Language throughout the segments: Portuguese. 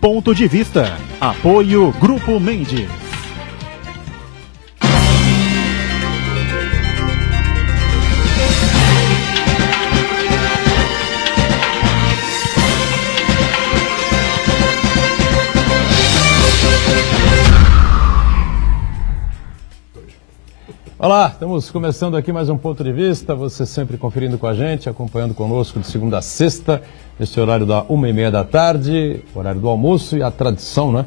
Ponto de vista. Apoio Grupo Mendes. Olá, estamos começando aqui mais um Ponto de Vista, você sempre conferindo com a gente, acompanhando conosco de segunda a sexta, neste horário da 1h30 da tarde, horário do almoço e a tradição, né?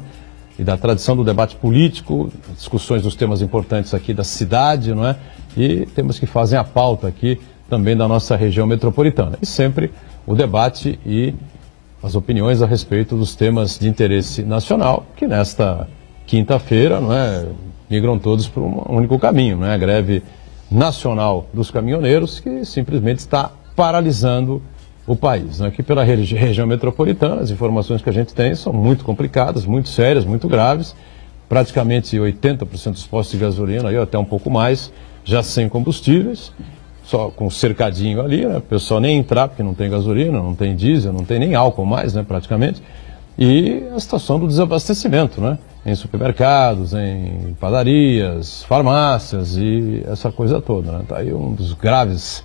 E da tradição do debate político, discussões dos temas importantes aqui da cidade, não é? E temas que fazem a pauta aqui também da nossa região metropolitana. E sempre o debate e as opiniões a respeito dos temas de interesse nacional, que nesta quinta-feira, não é? Migram todos para um único caminho, né? A greve nacional dos caminhoneiros, que simplesmente está paralisando o país. Aqui pela região metropolitana, as informações que a gente tem são muito complicadas, muito sérias, muito graves. Praticamente 80% dos postos de gasolina, aí até um pouco mais, já sem combustíveis, só com cercadinho ali, né? O pessoal nem entrar, porque não tem gasolina, não tem diesel, não tem nem álcool mais, né? Praticamente. E a situação do desabastecimento, né? Em supermercados, em padarias, farmácias e essa coisa toda, né? Tá aí um dos graves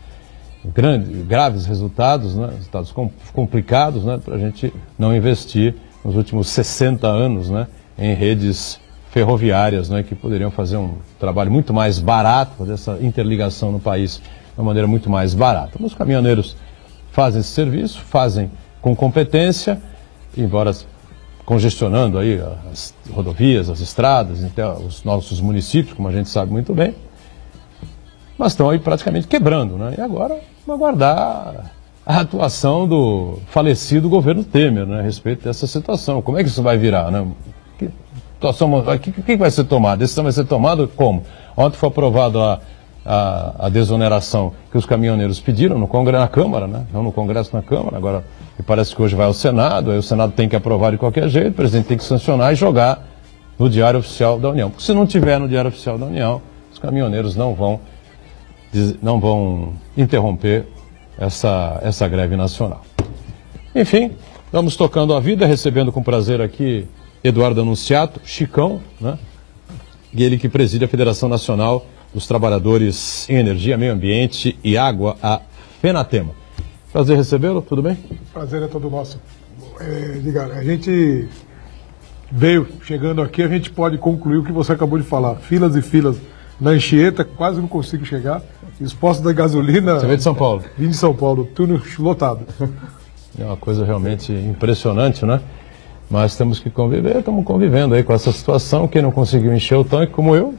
resultados, né? Resultados complicados, né? Para a gente não investir nos últimos 60 anos, né? Em redes ferroviárias, né? Que poderiam fazer um trabalho muito mais barato, fazer essa interligação no país de uma maneira muito mais barata. Os caminhoneiros fazem esse serviço, fazem com competência, embora congestionando aí as rodovias, as estradas, até os nossos municípios, como a gente sabe muito bem, mas estão aí praticamente quebrando, né? E agora vamos aguardar a atuação do falecido governo Temer, né, a respeito dessa situação. Como é que isso vai virar, né? Que vai ser tomado? A decisão vai ser tomada como? Ontem foi aprovada a desoneração que os caminhoneiros pediram no Congresso, na Câmara, né? Não no Congresso, na Câmara, agora e parece que hoje vai ao Senado, aí o Senado tem que aprovar de qualquer jeito, o presidente tem que sancionar e jogar no Diário Oficial da União. Porque se não tiver no Diário Oficial da União, os caminhoneiros não vão interromper essa greve nacional. Enfim, vamos tocando a vida, recebendo com prazer aqui Eduardo Anunciato, Chicão, né? E ele que preside a Federação Nacional dos Trabalhadores em Energia, Meio Ambiente e Água, a FENATEMA. Prazer recebê-lo, tudo bem? Prazer é todo nosso. Edgar, a gente veio chegando aqui, a gente pode concluir o que você acabou de falar. Filas e filas na Anchieta, quase não consigo chegar. E os postos da gasolina... Você veio de São Paulo? Vim de São Paulo, túnel lotado. É uma coisa realmente impressionante, né? Mas temos que conviver, estamos convivendo aí com essa situação. Quem não conseguiu encher o tanque, como eu,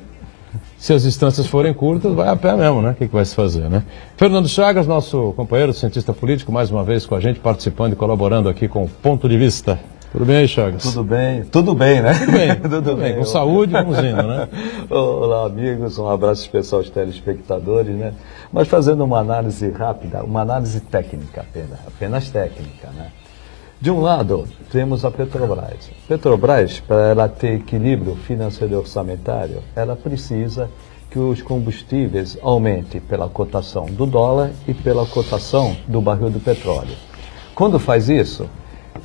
se as distâncias forem curtas, vai a pé mesmo, né? O que vai se fazer, né? Fernando Chagas, nosso companheiro, cientista político, mais uma vez com a gente, participando e colaborando aqui com o Ponto de Vista. Tudo bem aí, Chagas? Tudo bem, né? Tudo bem, tudo bem. Com saúde, vamos indo, né? Olá, amigos, um abraço especial aos telespectadores, né? Mas fazendo uma análise rápida, uma análise técnica apenas técnica, né? De um lado, temos a Petrobras. Petrobras, para ela ter equilíbrio financeiro e orçamentário, ela precisa que os combustíveis aumentem pela cotação do dólar e pela cotação do barril do petróleo. Quando faz isso,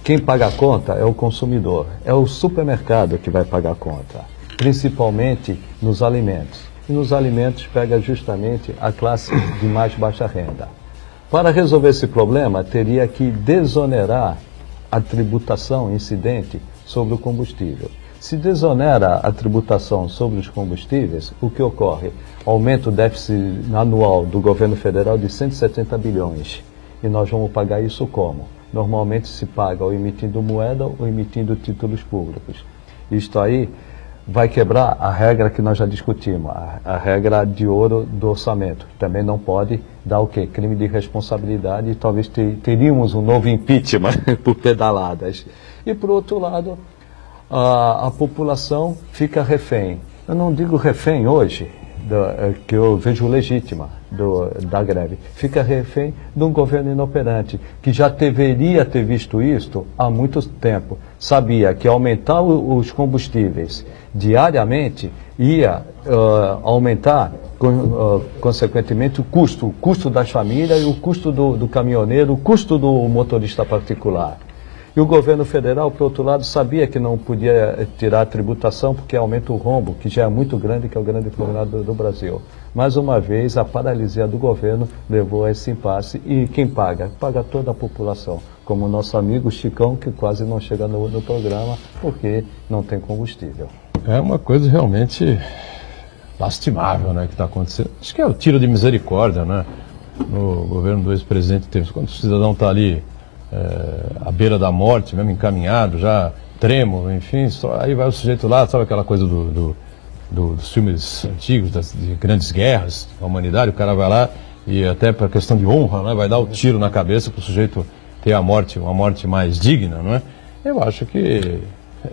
quem paga a conta é o consumidor, é o supermercado que vai pagar a conta, principalmente nos alimentos. E nos alimentos pega justamente a classe de mais baixa renda. Para resolver esse problema, teria que desonerar a tributação incidente sobre o combustível. Se desonera a tributação sobre os combustíveis, o que ocorre? Aumenta o déficit anual do governo federal de 170 bilhões. E nós vamos pagar isso como? Normalmente se paga ou emitindo moeda ou emitindo títulos públicos. Isto aí vai quebrar a regra que nós já discutimos, a regra de ouro do orçamento. Também não pode dar o quê? Crime de responsabilidade e talvez teríamos um novo impeachment por pedaladas. E, por outro lado, a população fica refém. Eu não digo refém hoje, que eu vejo legítima da greve. Fica refém de um governo inoperante, que já deveria ter visto isto há muito tempo. Sabia que aumentar os combustíveis diariamente, ia aumentar, consequentemente, o custo das famílias, o custo do caminhoneiro, o custo do motorista particular. E o governo federal, por outro lado, sabia que não podia tirar a tributação porque aumenta o rombo, que já é muito grande, que é o grande problema do Brasil. Mais uma vez, a paralisia do governo levou a esse impasse. E quem paga? Paga toda a população, como o nosso amigo Chicão, que quase não chega no programa porque não tem combustível. É uma coisa realmente lastimável, né, que está acontecendo. Acho que é o tiro de misericórdia, né? No governo do ex-presidente Temer. Quando o cidadão está ali à beira da morte, mesmo encaminhado, já trêmulo, enfim, aí vai o sujeito lá, sabe aquela coisa dos filmes antigos, de grandes guerras da humanidade, o cara vai lá e até para questão de honra, né, vai dar o tiro na cabeça para o sujeito ter uma morte mais digna, não é? Eu acho que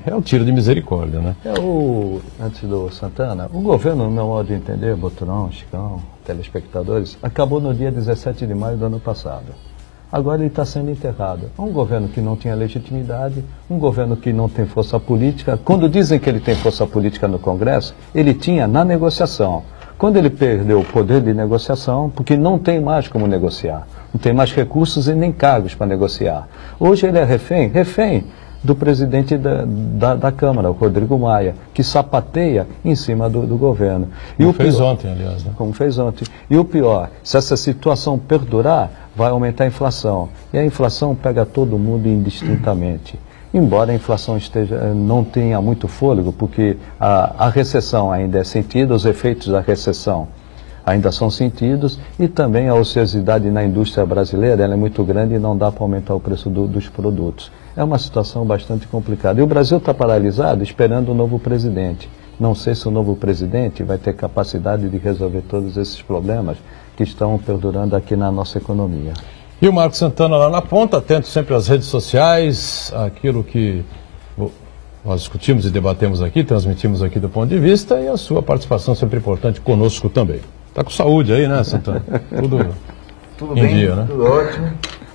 é um tiro de misericórdia, né? Antes do Santana, o governo, no meu modo de entender, Boturão, Chicão, telespectadores, acabou no dia 17 de maio do ano passado. Agora ele está sendo enterrado. É um governo que não tinha legitimidade, um governo que não tem força política. Quando dizem que ele tem força política no Congresso, ele tinha na negociação. Quando ele perdeu o poder de negociação, porque não tem mais como negociar, não tem mais recursos e nem cargos para negociar. Hoje ele é refém do presidente da Câmara, o Rodrigo Maia, que sapateia em cima do governo. Como fez ontem, aliás. Né? Como fez ontem. E o pior, se essa situação perdurar, vai aumentar a inflação. E a inflação pega todo mundo indistintamente. Embora a inflação não tenha muito fôlego, porque a recessão ainda é sentida, os efeitos da recessão ainda são sentidos, e também a ociosidade na indústria brasileira ela é muito grande e não dá para aumentar o preço dos produtos. É uma situação bastante complicada. E o Brasil está paralisado esperando o novo presidente. Não sei se o novo presidente vai ter capacidade de resolver todos esses problemas que estão perdurando aqui na nossa economia. E o Marcos Santana lá na ponta, atento sempre às redes sociais, aquilo que nós discutimos e debatemos aqui, transmitimos aqui do ponto de vista, e a sua participação sempre importante conosco também. Está com saúde aí, né, Santana? Tudo em bem, dia, né? tudo ótimo.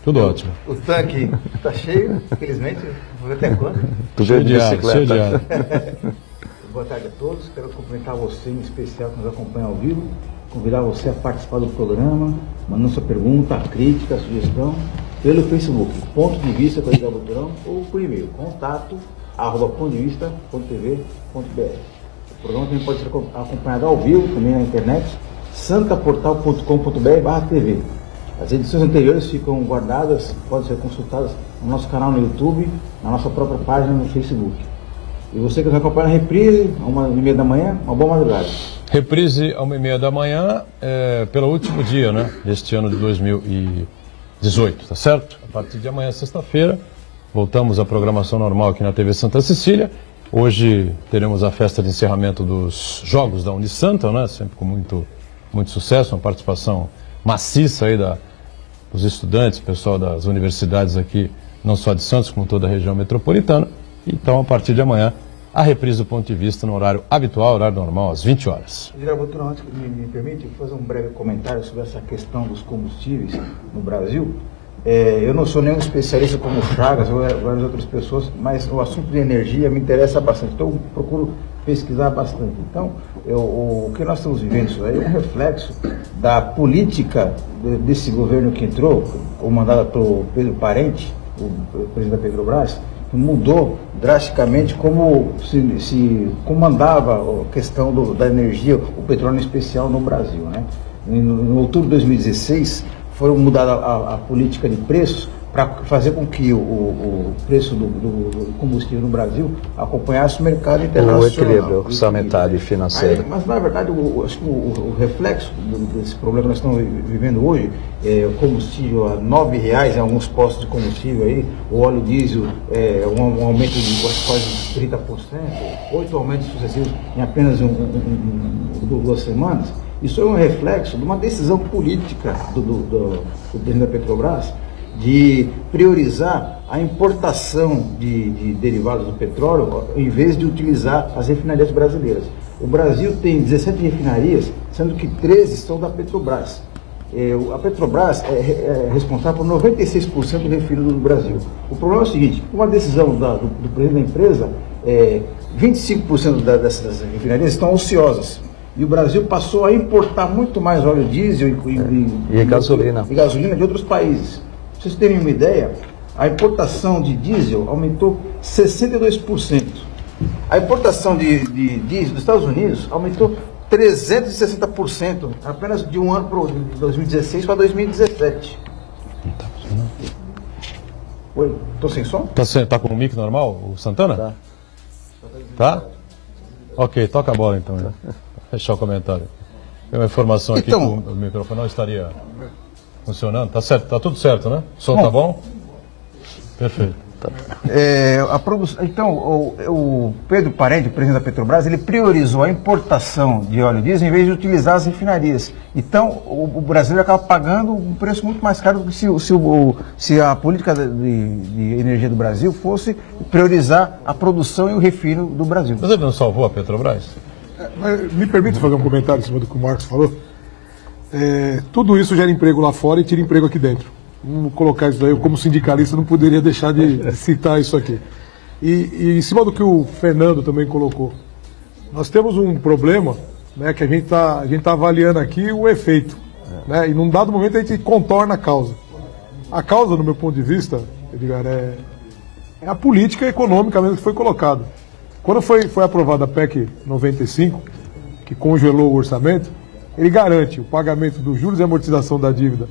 Tudo ótimo. O tanque está cheio, infelizmente. Vou ver até quando. Cheio de ar, cheio de ar. Boa tarde a todos. Quero cumprimentar você em especial que nos acompanha ao vivo. Convidar você a participar do programa, mandando sua pergunta, crítica, sugestão, pelo Facebook, Ponto de Vista com a Liga Boturão, ou por e-mail, contato@pontoDeVista.tv.br. O programa também pode ser acompanhado ao vivo, também na internet, santaportal.com.br/tv. As edições anteriores ficam guardadas, podem ser consultadas no nosso canal no YouTube, na nossa própria página no Facebook. E você que nos acompanha na reprise, às 1h30 da manhã, uma boa madrugada. Reprise às 1h30 da manhã, pelo último dia, né, deste ano de 2018, tá certo? A partir de amanhã, sexta-feira, voltamos à programação normal aqui na TV Santa Cecília. Hoje teremos a festa de encerramento dos Jogos da Unisanta, né, sempre com muito sucesso, uma participação maciça aí dos estudantes, pessoal das universidades aqui, não só de Santos, como toda a região metropolitana. Então, a partir de amanhã, a reprise do Ponto de Vista no horário habitual, horário normal, às 20 horas. Boturão, antes que me permite fazer um breve comentário sobre essa questão dos combustíveis no Brasil. Eu não sou nenhum especialista como o Chagas ou várias outras pessoas, mas o assunto de energia me interessa bastante, então eu procuro pesquisar bastante. Então, o que nós estamos vivendo isso aí é um reflexo da política desse governo que entrou, comandada pelo Pedro Parente, o presidente da Petrobras, que mudou drasticamente como se comandava a questão da energia, o petróleo em especial no Brasil, né? Em outubro de 2016, foi mudada a política de preços para fazer com que o preço do combustível no Brasil acompanhasse o mercado internacional. O equilíbrio orçamentário e financeiro. Mas, na verdade, acho que o reflexo desse problema que nós estamos vivendo hoje, o combustível a R$9 em alguns postos de combustível, aí, o óleo diesel, um aumento de quase 30%, 8 aumentos sucessivos em apenas 2 semanas. Isso é um reflexo de uma decisão política do presidente da Petrobras de priorizar a importação de derivados do petróleo em vez de utilizar as refinarias brasileiras. O Brasil tem 17 refinarias, sendo que 13 são da Petrobras. A Petrobras é responsável por 96% do refino do Brasil. O problema é o seguinte: uma decisão do presidente da empresa 25% dessas refinarias estão ociosas. E o Brasil passou a importar muito mais óleo diesel e gasolina de outros países. Pra vocês terem uma ideia, a importação de diesel aumentou 62%. A importação de diesel dos Estados Unidos aumentou 360%, apenas de um ano para 2016 para 2017. Oi, estou sem som? Tá com o mic normal, o Santana? Tá? Ok, toca a bola então. Fechar o comentário. Tem uma informação aqui Então, que o microfone não estaria funcionando. Tá certo, tá tudo certo, né? O som tá bom? Perfeito. Então, o Pedro Parente, o presidente da Petrobras, ele priorizou a importação de óleo diesel em vez de utilizar as refinarias. Então, o brasileiro acaba pagando um preço muito mais caro do que se a política de energia do Brasil fosse priorizar a produção e o refino do Brasil. Mas ele não salvou a Petrobras? Mas me permite fazer um comentário em cima do que o Marcos falou? Tudo isso gera emprego lá fora e tira emprego aqui dentro. Vamos colocar isso daí, eu como sindicalista não poderia deixar de citar isso aqui. E em cima do que o Fernando também colocou, nós temos um problema, né, que a gente tá avaliando aqui o efeito, né, e num dado momento a gente contorna a causa. A causa, no meu ponto de vista, Edgar, é a política econômica mesmo que foi colocada. Quando foi aprovada a PEC 95, que congelou o orçamento, ele garante o pagamento dos juros e amortização da dívida,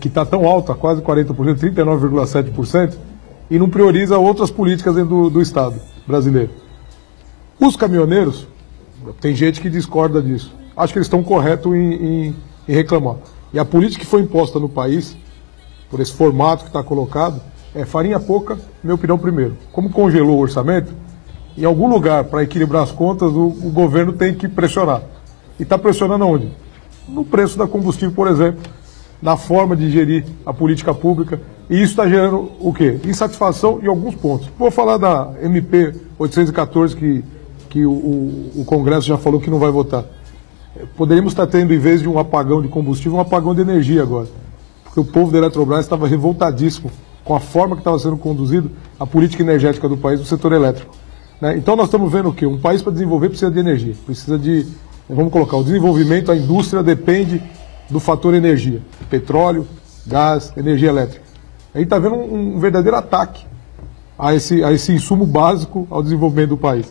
que está tão alta, quase 40%, 39,7%, e não prioriza outras políticas dentro do Estado brasileiro. Os caminhoneiros, tem gente que discorda disso. Acho que eles estão corretos em reclamar. E a política que foi imposta no país, por esse formato que está colocado, é farinha pouca, minha opinião primeiro. Como congelou o orçamento, em algum lugar, para equilibrar as contas, o governo tem que pressionar. E está pressionando onde? No preço da combustível, por exemplo, na forma de gerir a política pública, e isso está gerando o quê? Insatisfação em alguns pontos. Vou falar da MP 814, que o Congresso já falou que não vai votar. Poderíamos estar tendo, em vez de um apagão de combustível, um apagão de energia agora. Porque o povo da Eletrobras estava revoltadíssimo com a forma que estava sendo conduzida a política energética do país no setor elétrico. Né? Então nós estamos vendo o quê? Um país para desenvolver precisa de energia, precisa de, vamos colocar, o desenvolvimento, a indústria depende do fator energia, petróleo, gás, energia elétrica. A gente está vendo um verdadeiro ataque a esse insumo básico ao desenvolvimento do país.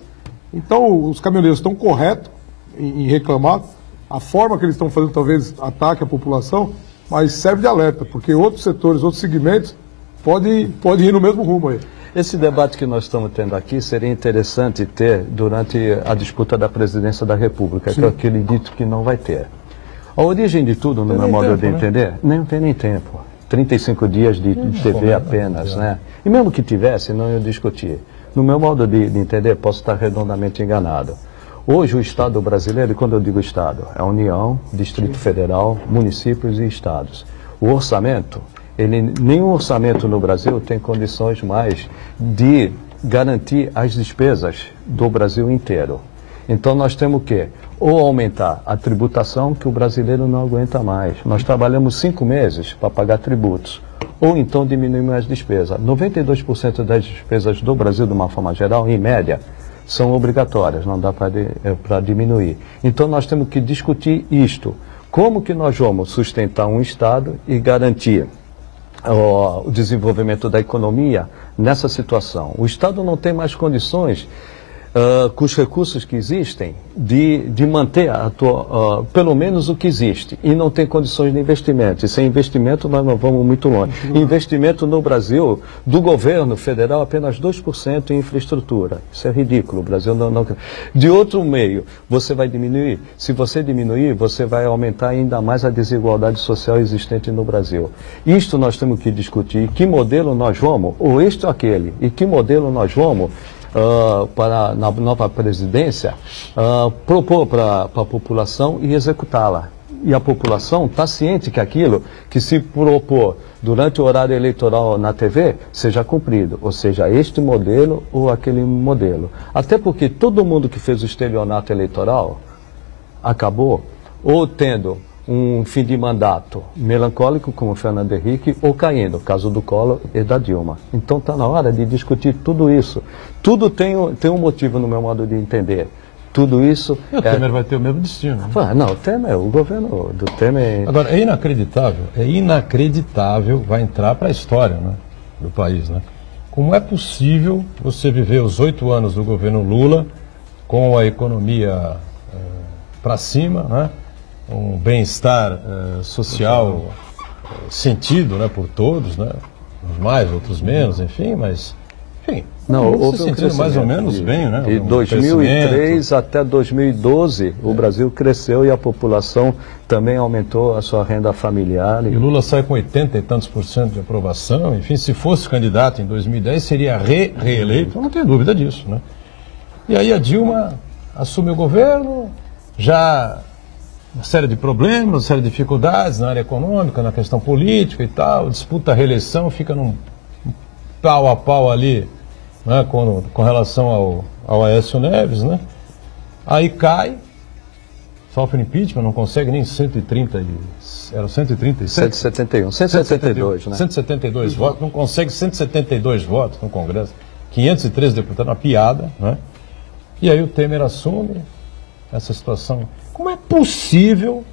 Então, os caminhoneiros estão corretos em reclamar, a forma que eles estão fazendo talvez ataque à população, mas serve de alerta, porque outros setores, outros segmentos podem ir no mesmo rumo aí. Esse debate que nós estamos tendo aqui seria interessante ter durante a disputa da presidência da República, que eu acredito que não vai ter. A origem de tudo, no meu modo de entender, não tem nem tempo. 35 dias de TV apenas, né? E mesmo que tivesse, não ia discutir. No meu modo de entender, posso estar redondamente enganado. Hoje, o Estado brasileiro, e quando eu digo Estado, é a União, Distrito Federal, municípios e estados. O orçamento, nenhum orçamento no Brasil tem condições mais de garantir as despesas do Brasil inteiro. Então, nós temos o quê? Ou aumentar a tributação, que o brasileiro não aguenta mais. Nós trabalhamos 5 meses para pagar tributos. Ou então diminuímos as despesas. 92% das despesas do Brasil, de uma forma geral, em média, são obrigatórias, não dá para diminuir. Então nós temos que discutir isto. Como que nós vamos sustentar um Estado e garantir o desenvolvimento da economia nessa situação? O Estado não tem mais condições, com os recursos que existem, de manter pelo menos o que existe, e não tem condições de investimento. E sem investimento nós não vamos muito longe. Investimento no Brasil, do governo federal, apenas 2% em infraestrutura. Isso é ridículo. O Brasil não... De outro meio, você vai diminuir. Se você diminuir, você vai aumentar ainda mais a desigualdade social existente no Brasil. Isto nós temos que discutir. Que modelo nós vamos, ou este ou aquele, e que modelo nós vamos para na nova presidência propor para a população e executá-la. E a população está ciente que aquilo que se propor durante o horário eleitoral na TV seja cumprido, ou seja, este modelo ou aquele modelo. Até porque todo mundo que fez o estelionato eleitoral acabou ou tendo um fim de mandato melancólico, como o Fernando Henrique, ou caindo, caso do Collor e da Dilma. Então está na hora de discutir tudo isso. Tudo tem um motivo no meu modo de entender. Tudo isso... E o Temer vai ter o mesmo destino. Né? Não, o governo do Temer... Agora, é inacreditável, vai entrar para a história, né, do país, né? Como é possível você viver os 8 anos do governo Lula com a economia para cima, né? Um bem-estar social sentido, né, por todos, né? Uns mais, outros menos, enfim, mas... Enfim, houve se sentindo mais ou menos bem, né? De 2003 até 2012, o Brasil cresceu e a população também aumentou a sua renda familiar. E Lula sai com 80 e tantos % de aprovação. Enfim, se fosse candidato em 2010, seria reeleito, não tenho dúvida disso, né? E aí a Dilma assume o governo, já uma série de problemas, uma série de dificuldades na área econômica, na questão política e tal, disputa a reeleição, fica num pau a pau ali, né, com relação ao Aécio Neves, né? Aí cai, sofre impeachment, não consegue nem 130, era 137? 171, 172, né? 172 votos, não consegue 172 votos no Congresso, 513 deputados, uma piada, né? E aí o Temer assume essa situação. Como é possível,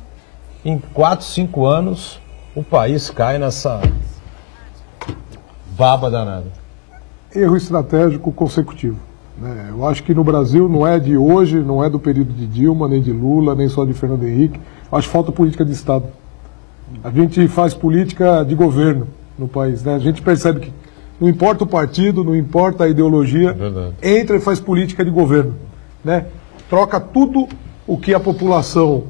em 4, 5 anos, o país cai nessa baba danada? Erro estratégico consecutivo, né? Eu acho que no Brasil não é de hoje, não é do período de Dilma, nem de Lula, nem só de Fernando Henrique. Eu acho que falta política de Estado. A gente faz política de governo no país, né? A gente percebe que não importa o partido, não importa a ideologia, entra e faz política de governo, né? Troca tudo o que a população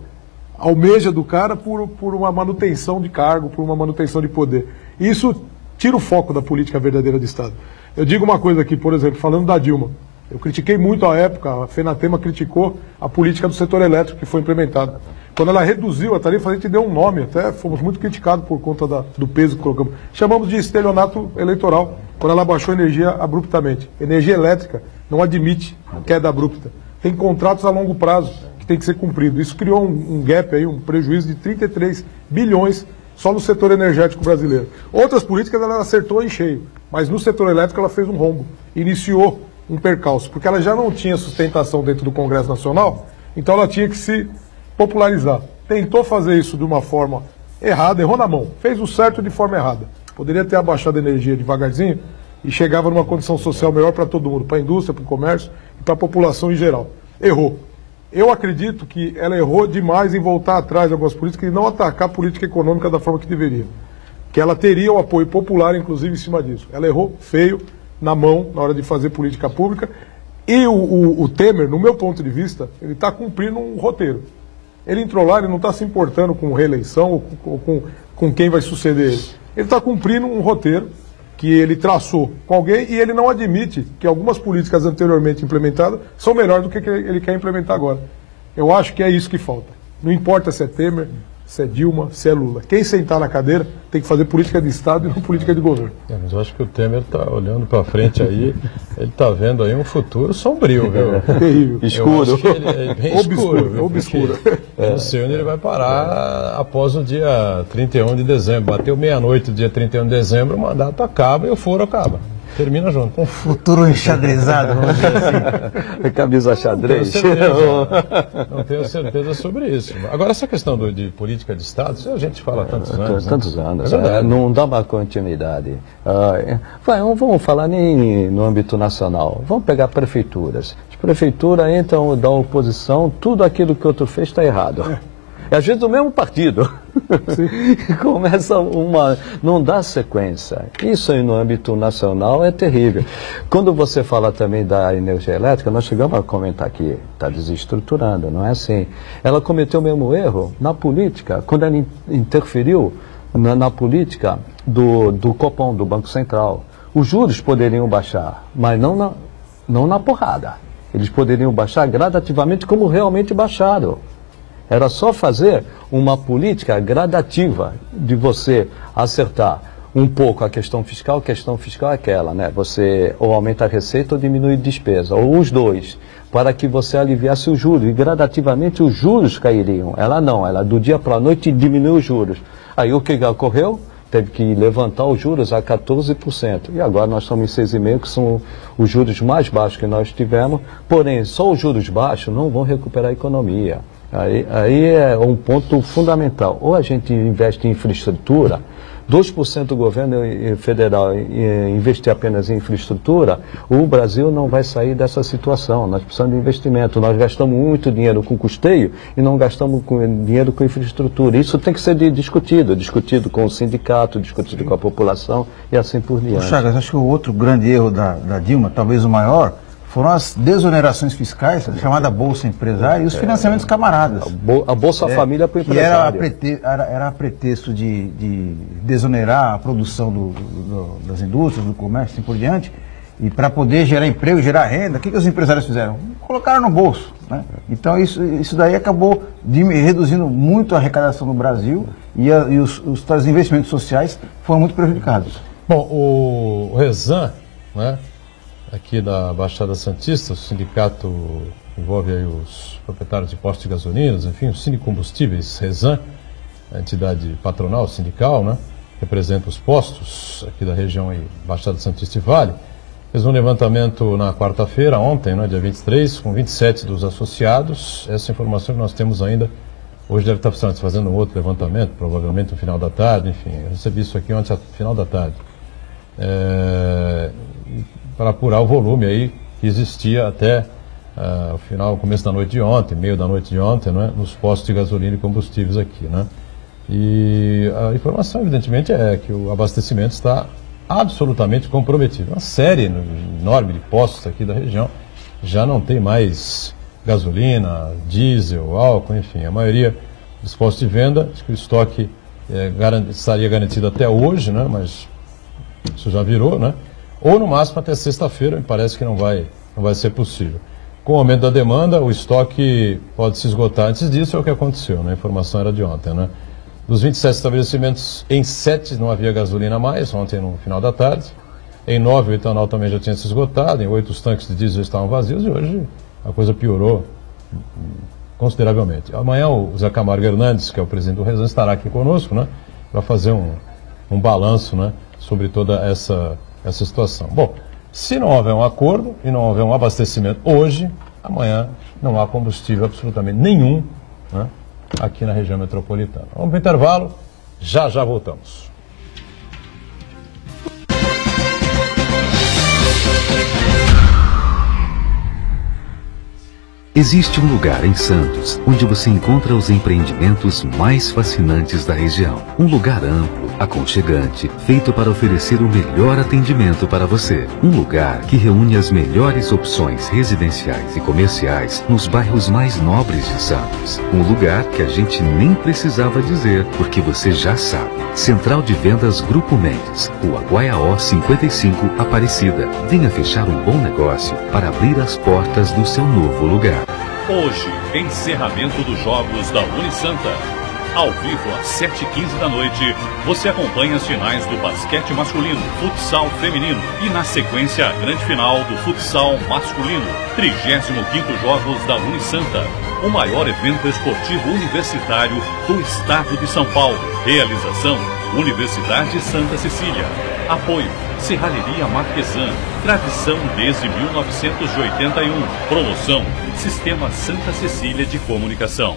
almeja do cara por uma manutenção de cargo, por uma manutenção de poder. Isso tira o foco da política verdadeira de Estado. Eu digo uma coisa aqui, por exemplo, falando da Dilma. Eu critiquei muito à época, a Fenatema criticou a política do setor elétrico que foi implementada. Quando ela reduziu a tarifa, a gente deu um nome, até fomos muito criticados por conta do peso que colocamos. Chamamos de estelionato eleitoral, quando ela baixou a energia abruptamente. Energia elétrica não admite queda abrupta. Tem contratos a longo prazo que tem que ser cumprido. Isso criou um gap aí, um prejuízo de 33 bilhões só no setor energético brasileiro. Outras políticas ela acertou em cheio, mas no setor elétrico ela fez um rombo, iniciou um percalço, porque ela já não tinha sustentação dentro do Congresso Nacional, então ela tinha que se popularizar. Tentou fazer isso de uma forma errada, errou na mão, fez o certo de forma errada. Poderia ter abaixado a energia devagarzinho e chegava numa condição social melhor para todo mundo, para a indústria, para o comércio e para a população em geral. Errou. Eu acredito que ela errou demais em voltar atrás de algumas políticas e não atacar a política econômica da forma que deveria. Que ela teria o apoio popular, inclusive, em cima disso. Ela errou feio na mão na hora de fazer política pública. E o Temer, no meu ponto de vista, ele está cumprindo um roteiro. Ele entrou lá, ele não está se importando com reeleição ou com quem vai suceder ele. Ele está cumprindo um roteiro que ele traçou com alguém e ele não admite que algumas políticas anteriormente implementadas são melhores do que ele quer implementar agora. Eu acho que é isso que falta. Não importa se é Temer, se é Dilma, se é Lula. Quem sentar na cadeira tem que fazer política de Estado e não política de governo. Mas eu acho que o Temer está olhando para frente aí, ele está vendo aí um futuro sombrio, viu? Terrível. Escuro. É bem escuro. Obscuro. Eu não sei onde ele vai parar após o dia 31 de dezembro. Bateu meia-noite, dia 31 de dezembro, o mandato acaba e o foro acaba. Termina junto. Um futuro enxadrezado, vamos dizer assim. Camisa xadrez. Não tenho certeza sobre isso. Agora, essa questão de política de Estado, isso a gente fala há tantos anos. Tantos né? anos. É não dá uma continuidade. Não vamos falar nem no âmbito nacional. Vamos pegar prefeituras. As prefeituras entram da oposição, tudo aquilo que o outro fez está errado. É às vezes do mesmo partido. Começa não dá sequência. Isso aí no âmbito nacional é terrível. Quando você fala também da energia elétrica, nós chegamos a comentar aqui, está desestruturando, não é assim? Ela cometeu o mesmo erro na política, quando ela interferiu na política do Copom, do Banco Central. Os juros poderiam baixar, mas não na porrada. Eles poderiam baixar gradativamente como realmente baixaram. Era só fazer uma política gradativa de você acertar um pouco a questão fiscal é aquela, né? Você ou aumenta a receita ou diminui a despesa, ou os dois, para que você aliviasse os juros, e gradativamente os juros cairiam. Ela do dia para a noite diminuiu os juros. Aí o que ocorreu? Teve que levantar os juros a 14%. E agora nós estamos em 6,5%, que são os juros mais baixos que nós tivemos. Porém, só os juros baixos não vão recuperar a economia. Aí é um ponto fundamental. Ou a gente investe em infraestrutura, 2% do governo federal investir apenas em infraestrutura, o Brasil não vai sair dessa situação. Nós precisamos de investimento. Nós gastamos muito dinheiro com custeio e não gastamos dinheiro com infraestrutura. Isso tem que ser discutido com o sindicato, discutido com a população e assim por diante. Chagas, acho que o outro grande erro da Dilma, talvez o maior, foram as desonerações fiscais, a chamada Bolsa Empresária, e os financiamentos camaradas. A Bolsa Família para o empresário. Era pretexto de desonerar a produção das indústrias, do comércio, assim por diante, e para poder gerar emprego, gerar renda, o que os empresários fizeram? Colocaram no bolso. Né? Então isso daí acabou reduzindo muito a arrecadação no Brasil e os investimentos sociais foram muito prejudicados. Bom, o Rezan, né? Aqui da Baixada Santista, o sindicato envolve aí os proprietários de postos de gasolinas, enfim, o Sindicombustíveis, Rezan, a entidade patronal, sindical, né, representa os postos aqui da região aí, Baixada Santista e Vale, fez um levantamento na quarta-feira, ontem, né, dia 23, com 27 dos associados. Essa informação que nós temos ainda, hoje deve estar fazendo um outro levantamento, provavelmente no final da tarde, enfim, eu recebi isso aqui ontem, no final da tarde. Para apurar o volume aí que existia até o começo da noite de ontem, meio da noite de ontem, né, nos postos de gasolina e combustíveis aqui, né? E a informação, evidentemente, é que o abastecimento está absolutamente comprometido. Uma série enorme de postos aqui da região já não tem mais gasolina, diesel, álcool, enfim, a maioria dos postos de venda, acho que o estoque estaria garantido até hoje, né, mas isso já virou, né? Ou no máximo até sexta-feira, me parece que não vai ser possível. Com o aumento da demanda, o estoque pode se esgotar antes disso, é o que aconteceu, né? A informação era de ontem, né? Dos 27 estabelecimentos, em 7 não havia gasolina a mais, ontem no final da tarde. Em 9 o etanol também já tinha se esgotado, em 8 os tanques de diesel estavam vazios e hoje a coisa piorou consideravelmente. Amanhã o Zé Camargo Hernandes, que é o presidente do Rezan, estará aqui conosco, né? Para fazer um balanço, né? Sobre toda essa situação. Bom, se não houver um acordo e não houver um abastecimento hoje, amanhã não há combustível absolutamente nenhum, né, aqui na região metropolitana. Vamos para o intervalo, já voltamos. Existe um lugar em Santos onde você encontra os empreendimentos mais fascinantes da região. Um lugar amplo, aconchegante, feito para oferecer o melhor atendimento para você. Um lugar que reúne as melhores opções residenciais e comerciais nos bairros mais nobres de Santos. Um lugar que a gente nem precisava dizer, porque você já sabe. Central de Vendas Grupo Mendes, Rua Guaiaó 55, Aparecida. Venha fechar um bom negócio para abrir as portas do seu novo lugar. Hoje, encerramento dos Jogos da Unisanta. Ao vivo, às 7h15 da noite, você acompanha as finais do basquete masculino, futsal feminino e, na sequência, a grande final do futsal masculino. 35º Jogos da Unisanta, o maior evento esportivo universitário do estado de São Paulo. Realização, Universidade Santa Cecília. Apoio, Serralheria Marquesan. Tradição desde 1981. Promoção, Sistema Santa Cecília de Comunicação.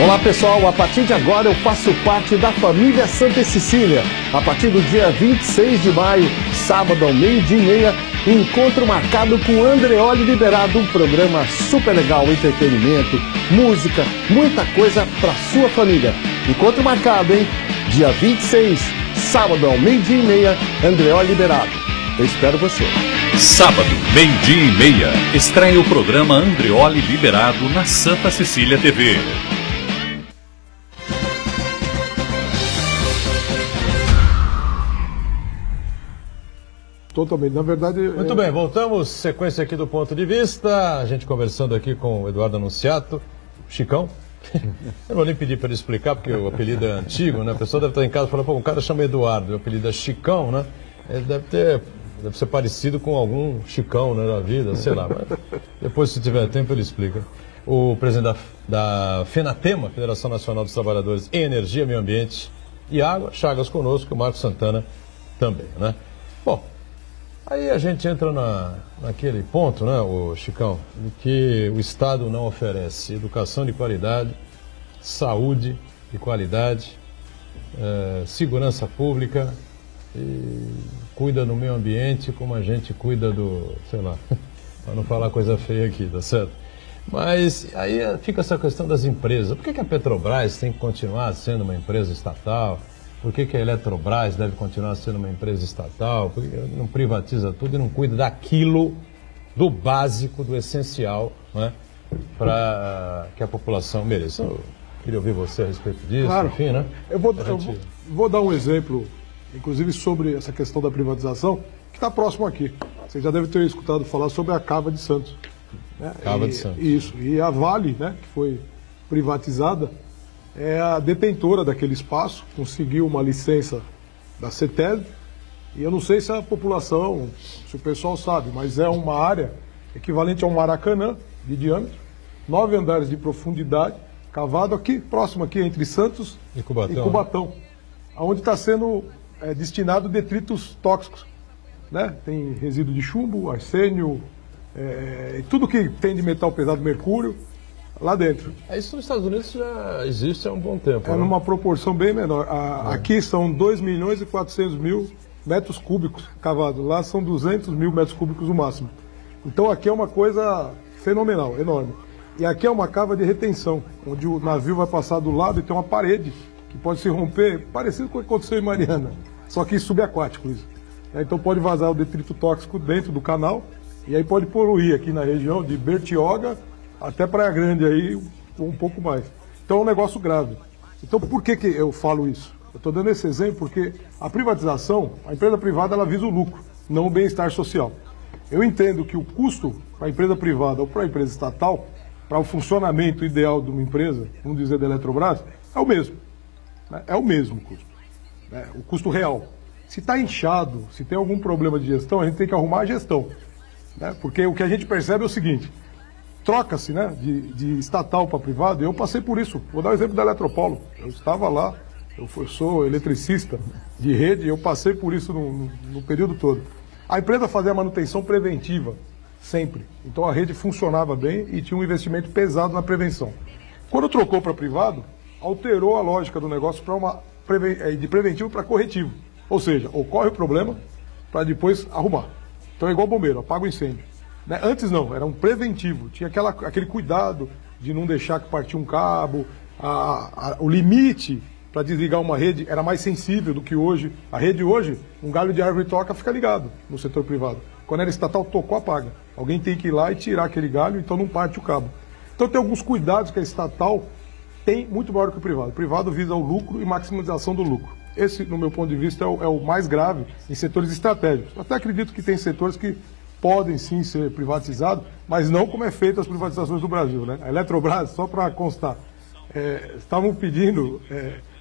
Olá pessoal, a partir de agora eu faço parte da família Santa Cecília. A partir do dia 26 de maio, sábado ao 12h30, encontro marcado com Andreoli Liberato, um programa super legal, entretenimento, música, muita coisa para sua família. Encontro marcado, hein? Dia 26, sábado ao 12h30, Andreoli Liberato. Eu espero você. Sábado, 12h30, estreia o programa Andreoli Liberado na Santa Cecília TV. Totalmente. Na verdade... Muito bem, voltamos. Sequência aqui do Ponto de Vista. A gente conversando aqui com o Eduardo Anunciato, Chicão, Eu não vou nem pedir para ele explicar, porque o apelido é antigo, né? A pessoa deve estar em casa e falar, pô, um cara chama Eduardo, o apelido é Chicão, né? Ele deve ser parecido com algum Chicão, né, da vida, sei lá. Mas depois, se tiver tempo, ele explica. O presidente da FENATEMA, Federação Nacional dos Trabalhadores em Energia, Meio Ambiente e Água, Chagas conosco, o Marcos Santana também, né? Bom, aí a gente entra naquele ponto, né, o Chicão, de que o Estado não oferece educação de qualidade, saúde de qualidade, segurança pública e cuida do meio ambiente como a gente cuida do, sei lá, para não falar coisa feia aqui, tá certo? Mas aí fica essa questão das empresas. Por que a Petrobras tem que continuar sendo uma empresa estatal? Por que a Eletrobras deve continuar sendo uma empresa estatal? Por que não privatiza tudo e não cuida daquilo, do básico, do essencial, né, para que a população mereça? Eu queria ouvir você a respeito disso, claro. Enfim, né? Eu vou dar um exemplo, inclusive sobre essa questão da privatização, que está próximo aqui. Você já deve ter escutado falar sobre a Cava de Santos. Né? Cava de Santos. Isso. E a Vale, né, que foi privatizada, é a detentora daquele espaço, conseguiu uma licença da CETESB, e eu não sei se a população, se o pessoal sabe, mas é uma área equivalente a um Maracanã de diâmetro, 9 andares de profundidade, cavado aqui, próximo aqui entre Santos e Cubatão, onde está sendo destinado detritos tóxicos, né? Tem resíduo de chumbo, arsênio, tudo que tem de metal pesado, mercúrio, lá dentro. Isso nos Estados Unidos já existe há um bom tempo. É, né? Numa proporção bem menor. Aqui são 2.400.000 metros cúbicos cavados. Lá são 200.000 metros cúbicos o máximo. Então aqui é uma coisa fenomenal, enorme. E aqui é uma cava de retenção, onde o navio vai passar do lado e tem uma parede que pode se romper, parecido com o que aconteceu em Mariana, só que subaquático isso. Então pode vazar o detrito tóxico dentro do canal e aí pode poluir aqui na região de Bertioga até Praia Grande aí, um pouco mais. Então é um negócio grave. Então por que eu falo isso? Eu estou dando esse exemplo porque a privatização, a empresa privada, ela visa o lucro, não o bem-estar social. Eu entendo que o custo para a empresa privada ou para a empresa estatal, para o funcionamento ideal de uma empresa, vamos dizer da Eletrobras, é o mesmo. Né? É o mesmo custo. Né? O custo real. Se está inchado, se tem algum problema de gestão, a gente tem que arrumar a gestão. Né? Porque o que a gente percebe é o seguinte: troca-se, né, de estatal para privado, e eu passei por isso. Vou dar o exemplo da Eletropaulo. Eu estava lá, eu sou eletricista de rede, e eu passei por isso no período todo. A empresa fazia a manutenção preventiva, sempre. Então a rede funcionava bem e tinha um investimento pesado na prevenção. Quando trocou para privado, alterou a lógica do negócio para de preventivo para corretivo. Ou seja, ocorre o problema para depois arrumar. Então é igual bombeiro, apaga o incêndio. Né? Antes não, era um preventivo, tinha aquele cuidado de não deixar que partir um cabo, o limite para desligar uma rede era mais sensível do que hoje. A rede hoje, um galho de árvore toca, fica ligado no setor privado. Quando era estatal, tocou, apaga. Alguém tem que ir lá e tirar aquele galho, então não parte o cabo. Então tem alguns cuidados que a estatal tem muito maior que o privado. O privado visa o lucro e maximização do lucro. Esse, no meu ponto de vista, é o mais grave em setores estratégicos. Eu até acredito que tem setores que podem sim ser privatizados, mas não como é feita as privatizações do Brasil. Né? A Eletrobras, só para constar, estavam pedindo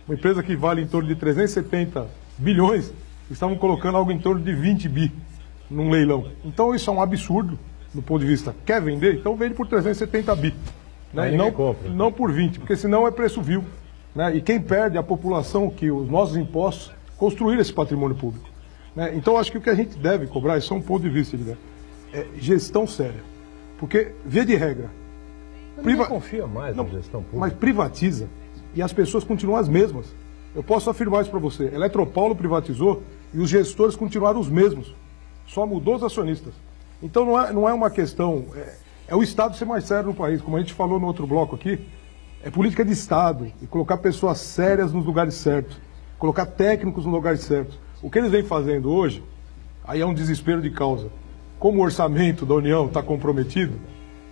uma empresa que vale em torno de 370 bilhões, estavam colocando algo em torno de 20 bi num leilão. Então isso é um absurdo do ponto de vista. Quer vender? Então vende por 370 bi. Né? E não por 20, porque senão é preço vil. Né? E quem perde é a população que os nossos impostos construíram esse patrimônio público. Né? Então acho que o que a gente deve cobrar, isso é um ponto de vista, é gestão séria. Porque, via de regra, ninguém confia mais na gestão pública. Mas privatiza e as pessoas continuam as mesmas. Eu posso afirmar isso para você. Eletropaulo privatizou e os gestores continuaram os mesmos. Só mudou os acionistas. Então não é uma questão... É o Estado ser mais sério no país. Como a gente falou no outro bloco aqui, é política de Estado e colocar pessoas sérias nos lugares certos. Colocar técnicos nos lugares certos. O que eles vêm fazendo hoje, aí é um desespero de causa. Como o orçamento da União está comprometido,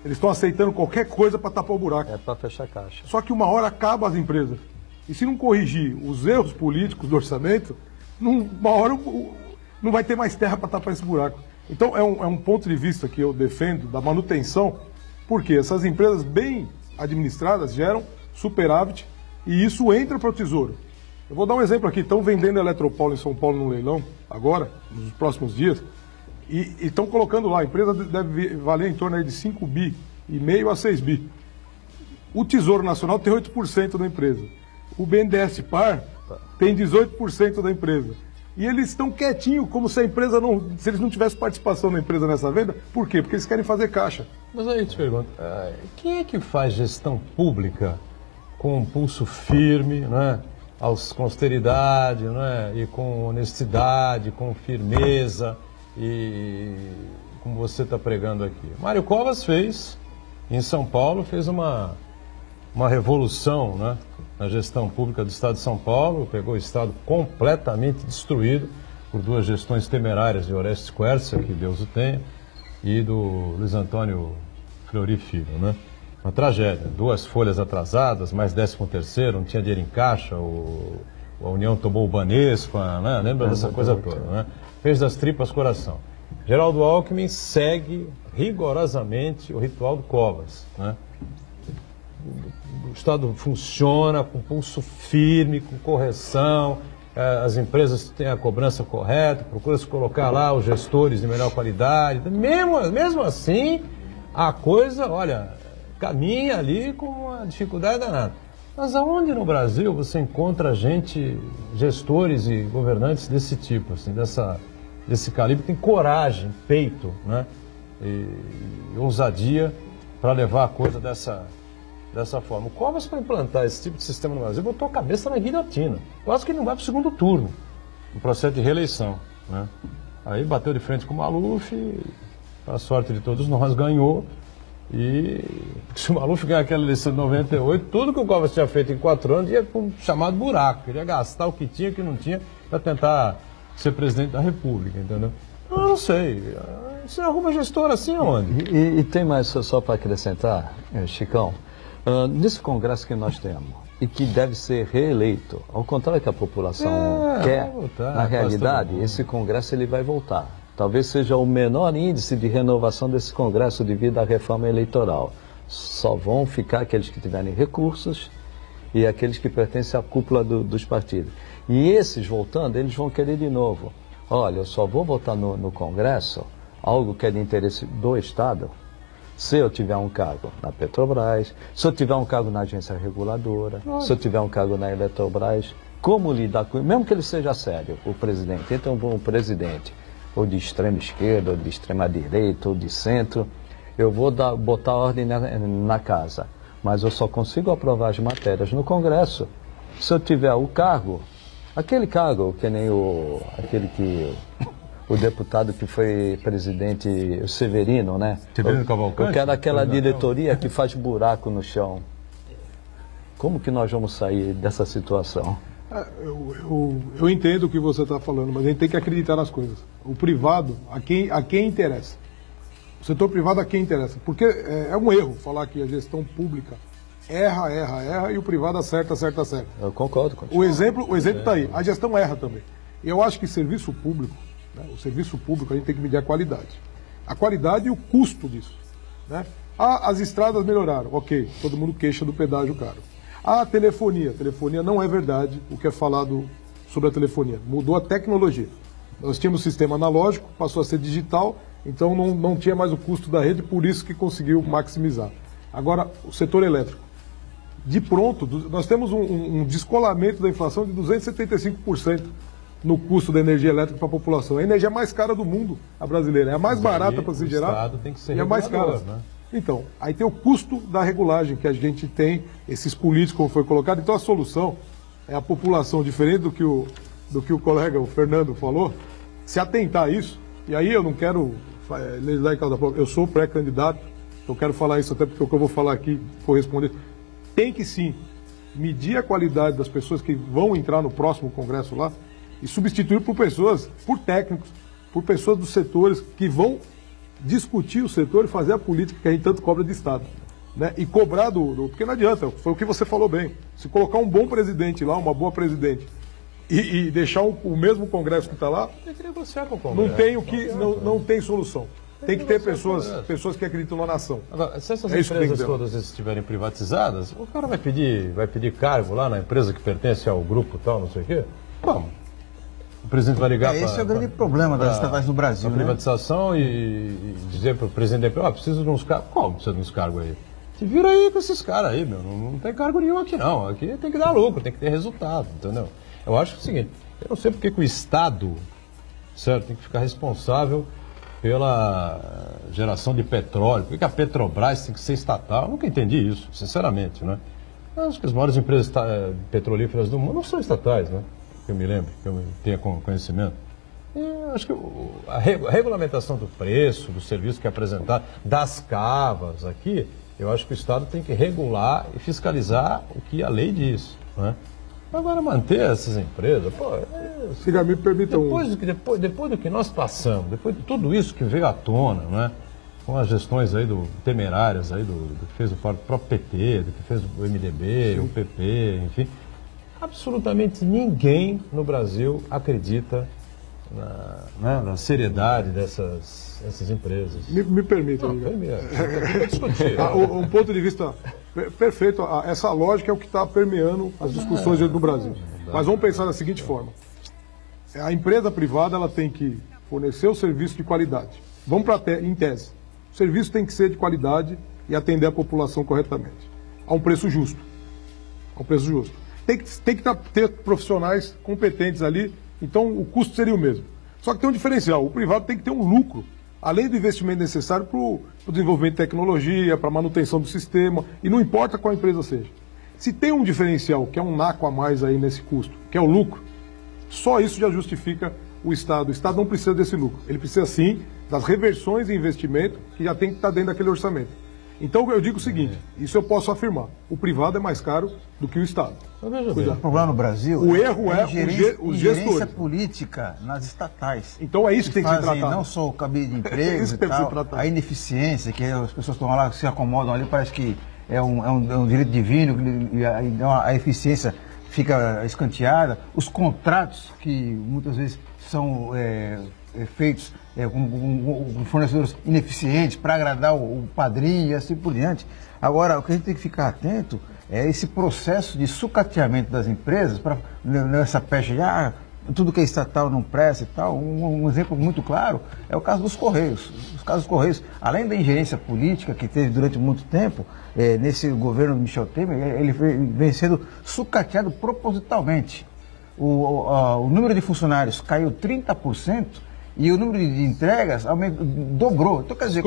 eles estão aceitando qualquer coisa para tapar o buraco. É para fechar a caixa. Só que uma hora acaba as empresas. E se não corrigir os erros políticos do orçamento, uma hora não vai ter mais terra para tapar esse buraco. Então é um ponto de vista que eu defendo da manutenção, porque essas empresas bem administradas geram superávit, e isso entra para o Tesouro. Eu vou dar um exemplo aqui. Estão vendendo a Eletropaulo em São Paulo no leilão, agora, nos próximos dias, e estão colocando lá, a empresa deve valer em torno aí de 5 bi e meio a 6 bi. O Tesouro Nacional tem 8% da empresa. O BNDES Par tem 18% da empresa. E eles estão quietinhos, como se a empresa não... Se eles não tivessem participação na empresa nessa venda. Por quê? Porque eles querem fazer caixa. Mas aí eu te pergunto, quem é que faz gestão pública com um pulso firme, né, com austeridade, né, e com honestidade, com firmeza, e como você está pregando aqui? Mário Covas fez, em São Paulo, fez uma revolução, né, na gestão pública do Estado de São Paulo, pegou o Estado completamente destruído por duas gestões temerárias de Orestes Quercia, que Deus o tenha, e do Luiz Antônio Fleury Filho, né? Uma tragédia, 2 folhas atrasadas, mais 13º, não tinha dinheiro em caixa, a União tomou o Banespa, né? Lembra dessa coisa toda, né? Fez das tripas coração. Geraldo Alckmin segue rigorosamente o ritual do Covas, né? O Estado funciona com pulso firme, com correção, as empresas têm a cobrança correta, procura se colocar lá os gestores de melhor qualidade. Mesmo assim, a coisa, olha, caminha ali com uma dificuldade danada. Mas aonde no Brasil você encontra gestores e governantes desse tipo, assim, desse calibre, que tem coragem, peito, né, e ousadia para levar a coisa dessa forma? O Covas, para implantar esse tipo de sistema no Brasil, botou a cabeça na guilhotina. Quase que ele não vai para o segundo turno, no processo de reeleição, né? Aí bateu de frente com o Maluf, para a sorte de todos nós, ganhou. E se o Maluf ganhar aquela eleição de 98, tudo que o Covas tinha feito em 4 anos ia para um chamado buraco. Ele ia gastar o que tinha e o que não tinha para tentar ser presidente da República, entendeu? Eu não sei. Você arruma gestor assim aonde? E tem mais, só para acrescentar, Chicão. Nesse Congresso que nós temos, e que deve ser reeleito, ao contrário que a população quer, na realidade, esse Congresso ele vai voltar. Talvez seja o menor índice de renovação desse Congresso devido à reforma eleitoral. Só vão ficar aqueles que tiverem recursos e aqueles que pertencem à cúpula dos partidos. E esses, voltando, eles vão querer de novo. Olha, eu só vou votar no Congresso algo que é de interesse do Estado, se eu tiver um cargo na Petrobras, se eu tiver um cargo na agência reguladora, se eu tiver um cargo na Eletrobras, como lidar com isso, mesmo que ele seja sério, o presidente. Então, um presidente, ou de extrema esquerda, ou de extrema direita, ou de centro, eu vou botar ordem na casa. Mas eu só consigo aprovar as matérias no Congresso se eu tiver o cargo, aquele cargo, que nem aquele que... O deputado que foi presidente, o Severino, né? Severino Cavalcante? Eu quero aquela diretoria que faz buraco no chão. Como que nós vamos sair dessa situação? Eu entendo o que você está falando, mas a gente tem que acreditar nas coisas. O privado, a quem interessa. O setor privado, a quem interessa. Porque é um erro falar que a gestão pública erra, e o privado acerta. Eu concordo com o exemplo está aí. A gestão erra também. Eu acho que serviço público, o serviço público, a gente tem que medir a qualidade. A qualidade e o custo disso, né? As estradas melhoraram, ok, todo mundo queixa do pedágio caro. A telefonia não é verdade o que é falado sobre a telefonia. Mudou a tecnologia. Nós tínhamos um sistema analógico, passou a ser digital, então não tinha mais o custo da rede, por isso que conseguiu maximizar. Agora, o setor elétrico. De pronto, nós temos um descolamento da inflação de 275%. No custo da energia elétrica para a população. A energia mais cara do mundo, a brasileira. É a mais barata para se gerar. O Estado tem que ser e é mais cara. Né? Então, aí tem o custo da regulagem que a gente tem, esses políticos, como foi colocado. Então a solução é a população, diferente do que o colega, o Fernando, falou, se atentar a isso. E aí eu não quero legislar em causa própria. Eu sou pré-candidato, eu quero falar isso até porque o que eu vou falar aqui corresponde. Tem que sim medir a qualidade das pessoas que vão entrar no próximo congresso lá, e substituir por técnicos, por pessoas dos setores que vão discutir o setor e fazer a política que a gente tanto cobra de Estado, né? E cobrar porque não adianta, foi o que você falou bem, se colocar um bom presidente lá, uma boa presidente, e deixar o mesmo Congresso que está lá, tem que negociar com o Congresso. não tem solução. tem que ter pessoas que acreditam na nação. Agora, se essas isso que empresas tem que ter. todas estiverem privatizadas, o cara vai pedir cargo lá na empresa que pertence ao grupo tal, não sei o quê? Como? O presidente vai ligar Esse é o grande problema das estatais no Brasil, a né? privatização e dizer para o presidente da empresa, precisa de uns cargos. Como precisa de uns cargos aí? Se vira aí com esses caras aí, meu. Não tem cargo nenhum aqui, não. Aqui tem que dar lucro, tem que ter resultado, entendeu? Eu acho o seguinte, eu não sei porque que o Estado, certo, tem que ficar responsável pela geração de petróleo. Por que a Petrobras tem que ser estatal? Eu nunca entendi isso, sinceramente, né? Eu acho que as maiores empresas petrolíferas do mundo não são estatais, né? Que eu me lembro, que eu tenha conhecimento. E acho que a regulamentação do preço, do serviço que é apresentado, das cavas aqui, eu acho que o Estado tem que regular e fiscalizar o que a lei diz, né? Agora manter essas empresas, Me permitam. depois do que nós passamos, depois de tudo isso que veio à tona, né? Com as gestões aí temerárias aí do que fez o próprio PT, do que fez o MDB, o PP, enfim, absolutamente ninguém no Brasil acredita na seriedade dessas empresas. Me permitam. Um ponto de vista perfeito. Essa lógica é o que está permeando as discussões no Brasil. Mas vamos pensar da seguinte forma. A empresa privada ela tem que fornecer o serviço de qualidade. Vamos em tese. O serviço tem que ser de qualidade e atender a população corretamente. A um preço justo. Tem que ter profissionais competentes ali, então o custo seria o mesmo. Só que tem um diferencial, o privado tem que ter um lucro, além do investimento necessário para o desenvolvimento de tecnologia, para a manutenção do sistema, e não importa qual empresa seja. Se tem um diferencial, que é um naco a mais aí nesse custo, que é o lucro, só isso já justifica o Estado. O Estado não precisa desse lucro, ele precisa sim das reversões e investimento que já tem que estar dentro daquele orçamento. Então eu digo o seguinte, isso eu posso afirmar, o privado é mais caro do que o Estado. O problema no Brasil o erro é os gerência gestores. política nas estatais. Então é isso que tem que ser fazem tratado. não só o cabide de empregos e tal, a ineficiência, que as pessoas estão lá, se acomodam ali, parece que é um direito divino, e a eficiência fica escanteada. Os contratos, que muitas vezes são feitos com fornecedores ineficientes para agradar o padrinho e assim por diante. Agora, o que a gente tem que ficar atento é esse processo de sucateamento das empresas, nessa pecha de tudo que é estatal não presta e tal. Um exemplo muito claro é o caso dos Correios. Os casos dos Correios, além da ingerência política que teve durante muito tempo, nesse governo do Michel Temer, ele vem sendo sucateado propositalmente. O número de funcionários caiu 30%, e o número de entregas dobrou. Então, quer dizer,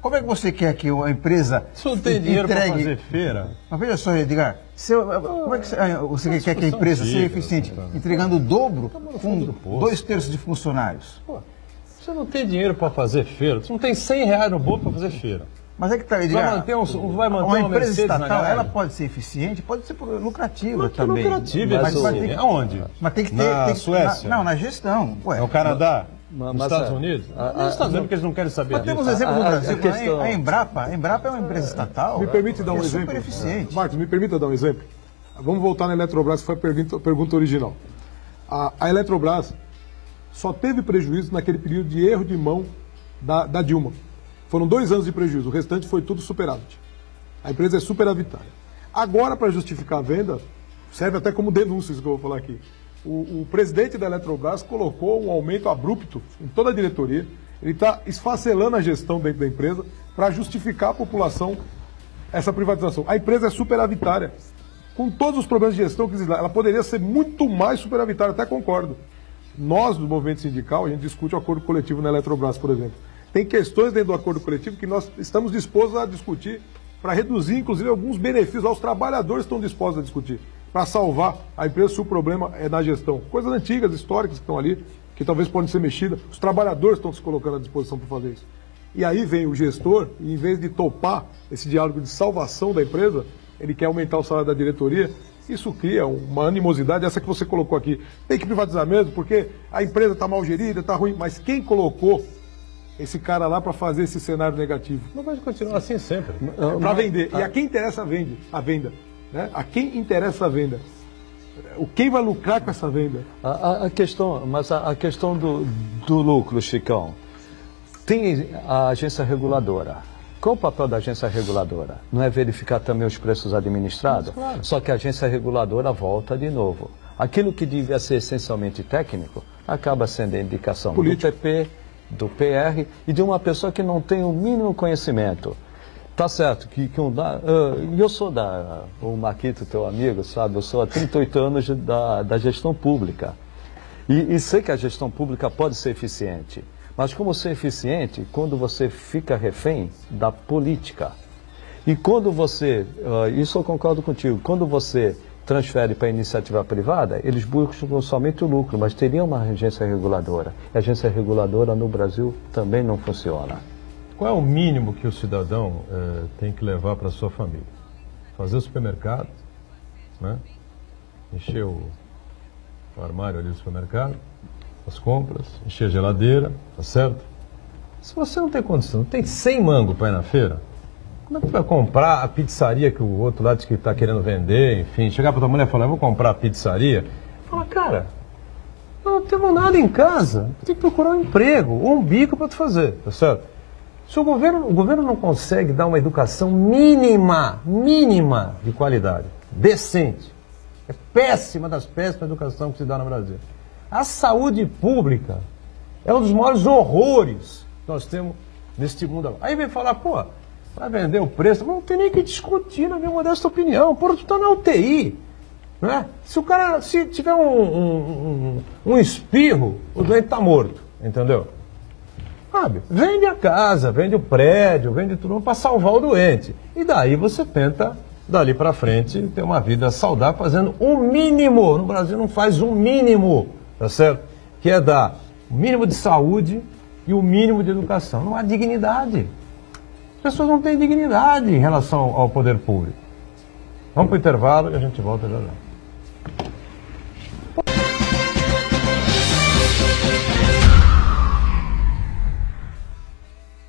como é que você quer que uma empresa você não tem dinheiro para fazer feira? Mas veja só, Edgar, como é que você quer que a empresa seja eficiente? Entregando o dobro com 2/3 de funcionários. Você não tem dinheiro para fazer feira, você não tem R$100 no bolso para fazer feira. Mas é que tá, Edgar, vai manter uma empresa estatal, ela pode ser eficiente, pode ser lucrativa também. Mas aonde? Mas tem que ter... Na Suécia? Na gestão. No Canadá? Nos Estados Unidos? Nos Estados Unidos, porque eles não querem saber disso. Mas temos exemplos no Brasil. A Embrapa é uma empresa estatal. Me permite dar um exemplo? Super eficiente. Marcos, me permita dar um exemplo? Vamos voltar na Eletrobras, que foi a pergunta original. A Eletrobras só teve prejuízo naquele período de erro de mão da Dilma. Foram 2 anos de prejuízo, o restante foi tudo superávit. A empresa é superavitária. Agora, para justificar a venda, serve até como denúncia isso que eu vou falar aqui. O presidente da Eletrobras colocou um aumento abrupto em toda a diretoria. Ele está esfacelando a gestão dentro da empresa para justificar à população essa privatização. A empresa é superavitária. Com todos os problemas de gestão que existe lá, ela poderia ser muito mais superavitária, até concordo. Nós, do movimento sindical, a gente discute o acordo coletivo na Eletrobras, por exemplo. Tem questões dentro do acordo coletivo que nós estamos dispostos a discutir para reduzir, inclusive, alguns benefícios. Os trabalhadores estão dispostos a discutir para salvar a empresa se o problema é na gestão. Coisas antigas, históricas que estão ali, que talvez podem ser mexidas. Os trabalhadores estão se colocando à disposição para fazer isso. E aí vem o gestor, e em vez de topar esse diálogo de salvação da empresa, ele quer aumentar o salário da diretoria. Isso cria uma animosidade, essa que você colocou aqui. Tem que privatizar mesmo, porque a empresa está mal gerida, está ruim. Mas quem colocou esse cara lá para fazer esse cenário negativo? Não vai continuar assim sempre. Para vender. E a quem interessa a venda. Né? A quem interessa a venda? Quem vai lucrar com essa venda? A questão do lucro, Chicão, Tem a agência reguladora. Qual o papel da agência reguladora? Não é verificar também os preços administrados? Claro. Só que a agência reguladora volta de novo. Aquilo que devia ser essencialmente técnico, acaba sendo a indicação político. Do PP, do PR e de uma pessoa que não tem o mínimo conhecimento. Tá certo, eu sou o Marquito, teu amigo, sabe? Eu sou há 38 anos da gestão pública. E sei que a gestão pública pode ser eficiente. Mas como ser eficiente quando você fica refém da política? E quando você, isso eu concordo contigo, quando você transfere para a iniciativa privada, eles buscam somente o lucro, mas teria uma agência reguladora. E a agência reguladora no Brasil também não funciona. Qual é o mínimo que o cidadão tem que levar para a sua família? Fazer o supermercado, né? Encher o armário ali do supermercado, as compras, encher a geladeira, tá certo? Se você não tem condição, não tem 100 mango para ir na feira, como é que você vai comprar a pizzaria que o outro lado diz que está querendo vender, enfim, chegar para tua mulher e falar, eu vou comprar a pizzaria, fala, cara, não temos nada em casa, tem que procurar um emprego, ou um bico para tu fazer, tá certo? Se o governo não consegue dar uma educação mínima de qualidade, decente, é péssima das péssimas educação que se dá no Brasil. A saúde pública é um dos maiores horrores que nós temos neste mundo agora. Aí vem falar, pô, vai vender o preço, não tem nem que discutir, na minha modesta opinião. Pô, tu tá na UTI, né? Se tiver um espirro, o doente tá morto, entendeu? Sabe? Vende a casa, vende o prédio, vende tudo para salvar o doente. E daí você tenta, dali para frente, ter uma vida saudável fazendo o mínimo. No Brasil não faz o mínimo, tá certo? Que é dar o mínimo de saúde e o mínimo de educação. Não há dignidade. As pessoas não têm dignidade em relação ao poder público. Vamos para o intervalo e a gente volta já já.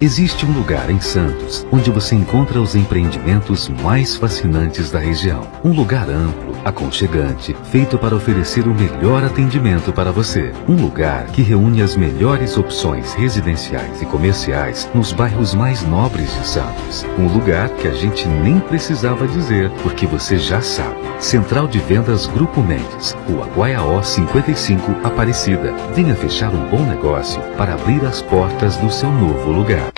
Existe um lugar em Santos onde você encontra os empreendimentos mais fascinantes da região. Um lugar amplo, aconchegante, feito para oferecer o melhor atendimento para você. Um lugar que reúne as melhores opções residenciais e comerciais nos bairros mais nobres de Santos. Um lugar que a gente nem precisava dizer, porque você já sabe. Central de Vendas Grupo Mendes, Rua Guaiaó 55, Aparecida. Venha fechar um bom negócio para abrir as portas do seu novo lugar.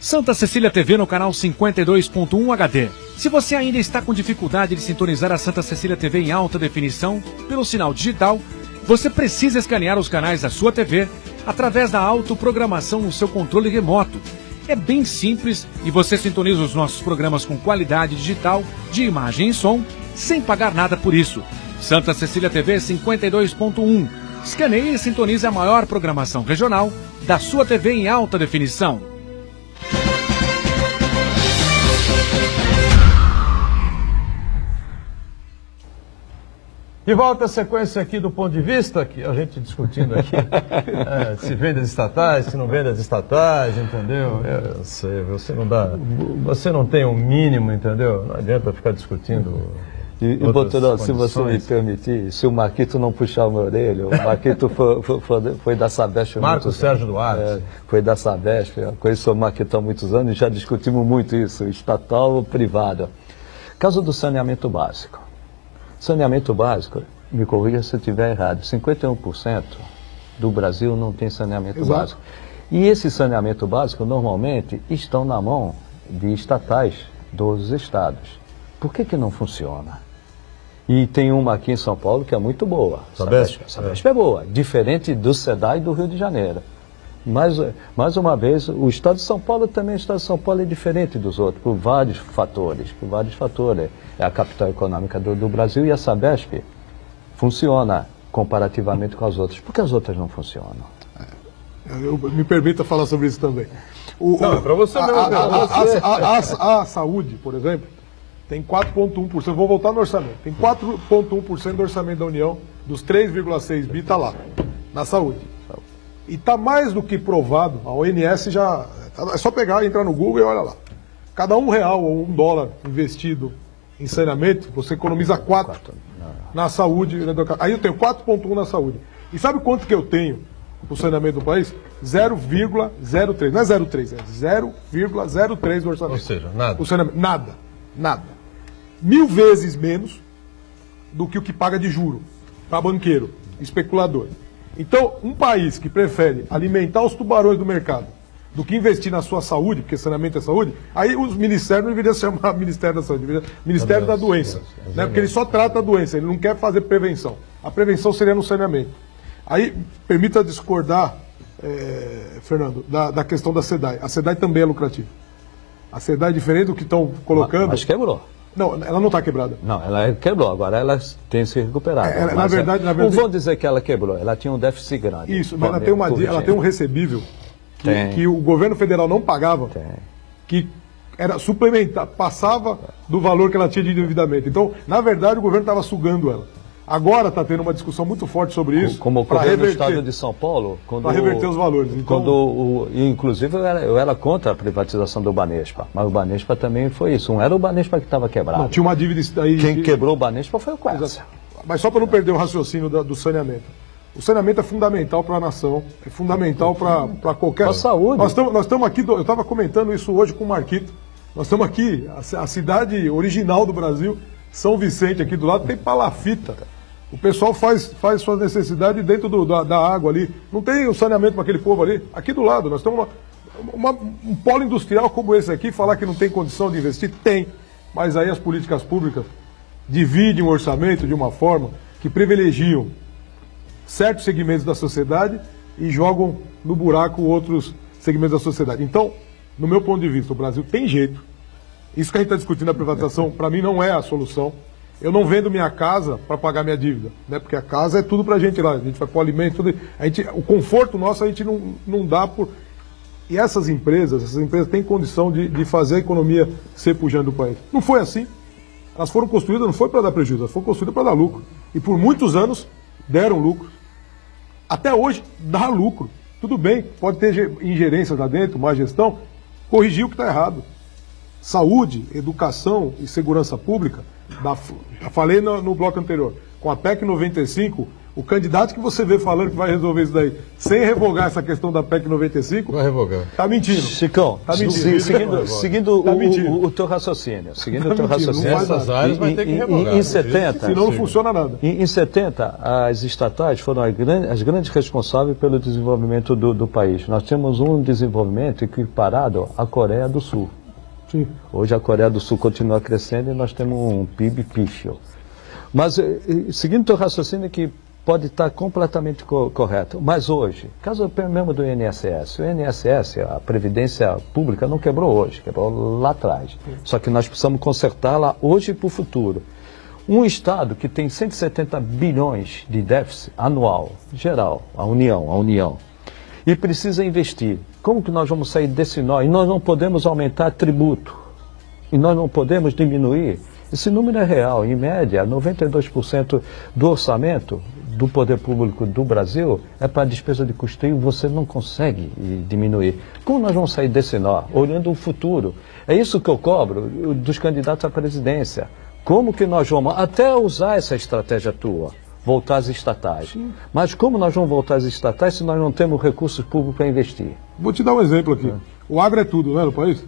Santa Cecília TV no canal 52.1 HD. Se você ainda está com dificuldade de sintonizar a Santa Cecília TV em alta definição pelo sinal digital, você precisa escanear os canais da sua TV através da autoprogramação no seu controle remoto. É bem simples e você sintoniza os nossos programas com qualidade digital, de imagem e som, sem pagar nada por isso. Santa Cecília TV 52.1. Escaneie e sintonize a maior programação regional da sua TV em alta definição. E volta a sequência aqui do ponto de vista, que a gente discutindo aqui, se vende as estatais, se não vende as estatais, entendeu? Eu sei, você não tem um mínimo, entendeu? Não adianta ficar discutindo. E Boturão, se você me permitir, se o Marquito não puxar uma orelha, o Marquito foi da Sabesp. Marcos Sérgio Duarte. Foi da Sabesp, eu conheço o Marquito há muitos anos e já discutimos muito isso, estatal ou privado. Caso do saneamento básico. Saneamento básico, me corrija se eu estiver errado, 51% do Brasil não tem saneamento básico. E esse saneamento básico, normalmente, estão na mão de estatais dos estados. Por que não funciona? E tem uma aqui em São Paulo que é muito boa. Sabesp é boa, diferente do SEDAI do Rio de Janeiro. Mais uma vez, o Estado de São Paulo também, o Estado de São Paulo é diferente dos outros, por vários fatores. É a capital econômica do Brasil e a Sabesp funciona comparativamente com as outras. Por que as outras não funcionam? Me permita falar sobre isso também. Não, para você mesmo. A saúde, por exemplo, tem 4,1%. Vou voltar no orçamento. Tem 4,1% do orçamento da União, dos 3,6 bi, está lá, na saúde. E está mais do que provado, a ONS já... É só pegar, entrar no Google e olha lá. Cada R$1 ou $1 investido em saneamento, você economiza 4 na saúde. Aí eu tenho 4,1 na saúde. E sabe quanto que eu tenho para o saneamento do país? 0,03. Não é 0,3, é 0,03 do orçamento. Ou seja, nada. O saneamento, nada. 1000 vezes menos do que o que paga de juro para banqueiro, especulador. Então, um país que prefere alimentar os tubarões do mercado do que investir na sua saúde, porque saneamento é saúde, aí os ministérios não deveriam se chamar Ministério da Saúde, deveria Ministério da Doença, né? Porque ele só trata a doença, ele não quer fazer prevenção. A prevenção seria no saneamento. Aí, permita discordar, Fernando, da questão da SEDAI. A SEDAI também é lucrativa. A SEDAI é diferente do que estão colocando... Mas quebrou. Não, ela não está quebrada. Não, ela quebrou, agora ela tem se recuperado. Na verdade... Não vou dizer que ela quebrou, ela tinha um déficit grande. Isso, mas ela tem um recebível que o governo federal não pagava, que era suplementar, passava do valor que ela tinha de endividamento. Então, na verdade, o governo estava sugando ela. Agora está tendo uma discussão muito forte sobre isso. Como ocorreu no estado de São Paulo. Para reverter os valores. Então... Inclusive, eu era contra a privatização do Banespa, mas o Banespa também foi isso. Não era o Banespa que estava quebrado. Não, tinha uma dívida aí. Quem quebrou o Banespa foi o Quercia. Mas só para não perder o raciocínio do saneamento. O saneamento é fundamental para a nação, é fundamental para qualquer... A saúde. Nós estamos aqui, eu estava comentando isso hoje com o Marquito, nós estamos aqui, a cidade original do Brasil, São Vicente, aqui do lado, tem palafita. O pessoal faz suas necessidades dentro da água ali. Não tem o saneamento para aquele povo ali. Aqui do lado, nós temos um polo industrial como esse aqui, falar que não tem condição de investir, tem. Mas aí as políticas públicas dividem o orçamento de uma forma que privilegiam certos segmentos da sociedade e jogam no buraco outros segmentos da sociedade. Então, no meu ponto de vista, o Brasil tem jeito. Isso que a gente está discutindo na privatização, para mim, não é a solução. Eu não vendo minha casa para pagar minha dívida, né? Porque a casa é tudo para a gente lá. A gente vai pôr alimento, tudo. O conforto nosso a gente não dá por... E essas empresas têm condição de fazer a economia ser pujante do país. Não foi assim. Elas foram construídas, não foi para dar prejuízo, elas foram construídas para dar lucro. E por muitos anos deram lucro. Até hoje dá lucro. Tudo bem, pode ter ingerência lá dentro, má gestão, corrigir o que está errado. Saúde, educação e segurança pública, já falei no bloco anterior, com a PEC 95, o candidato que você vê falando que vai resolver isso daí, sem revogar essa questão da PEC 95, vai revogar. Tá mentindo. Chicão, tá mentindo. Seguindo o teu raciocínio. Essas áreas vai ter que revogar. Em 70, senão não funciona nada. Em 70, as estatais foram as grandes responsáveis pelo desenvolvimento do país. Nós temos um desenvolvimento equiparado à Coreia do Sul. Sim. Hoje a Coreia do Sul continua crescendo e nós temos um PIB pífio. Mas, seguindo o teu raciocínio, que pode estar completamente correto. Mas hoje, caso mesmo do INSS, o INSS, a Previdência Pública, não quebrou hoje, quebrou lá atrás. Só que nós precisamos consertá-la hoje e para o futuro. Um Estado que tem 170 bilhões de déficit anual, geral, a União, e precisa investir. Como que nós vamos sair desse nó? E nós não podemos aumentar tributo. E nós não podemos diminuir. Esse número é real. Em média, 92% do orçamento do poder público do Brasil é para despesa de custeio, você não consegue diminuir. Como nós vamos sair desse nó? Olhando o futuro. É isso que eu cobro dos candidatos à presidência. Como que nós vamos até usar essa estratégia tua? Voltar às estatais. Sim. Mas como nós vamos voltar às estatais se nós não temos recursos públicos para investir? Vou te dar um exemplo aqui. O agro é tudo, né, no país?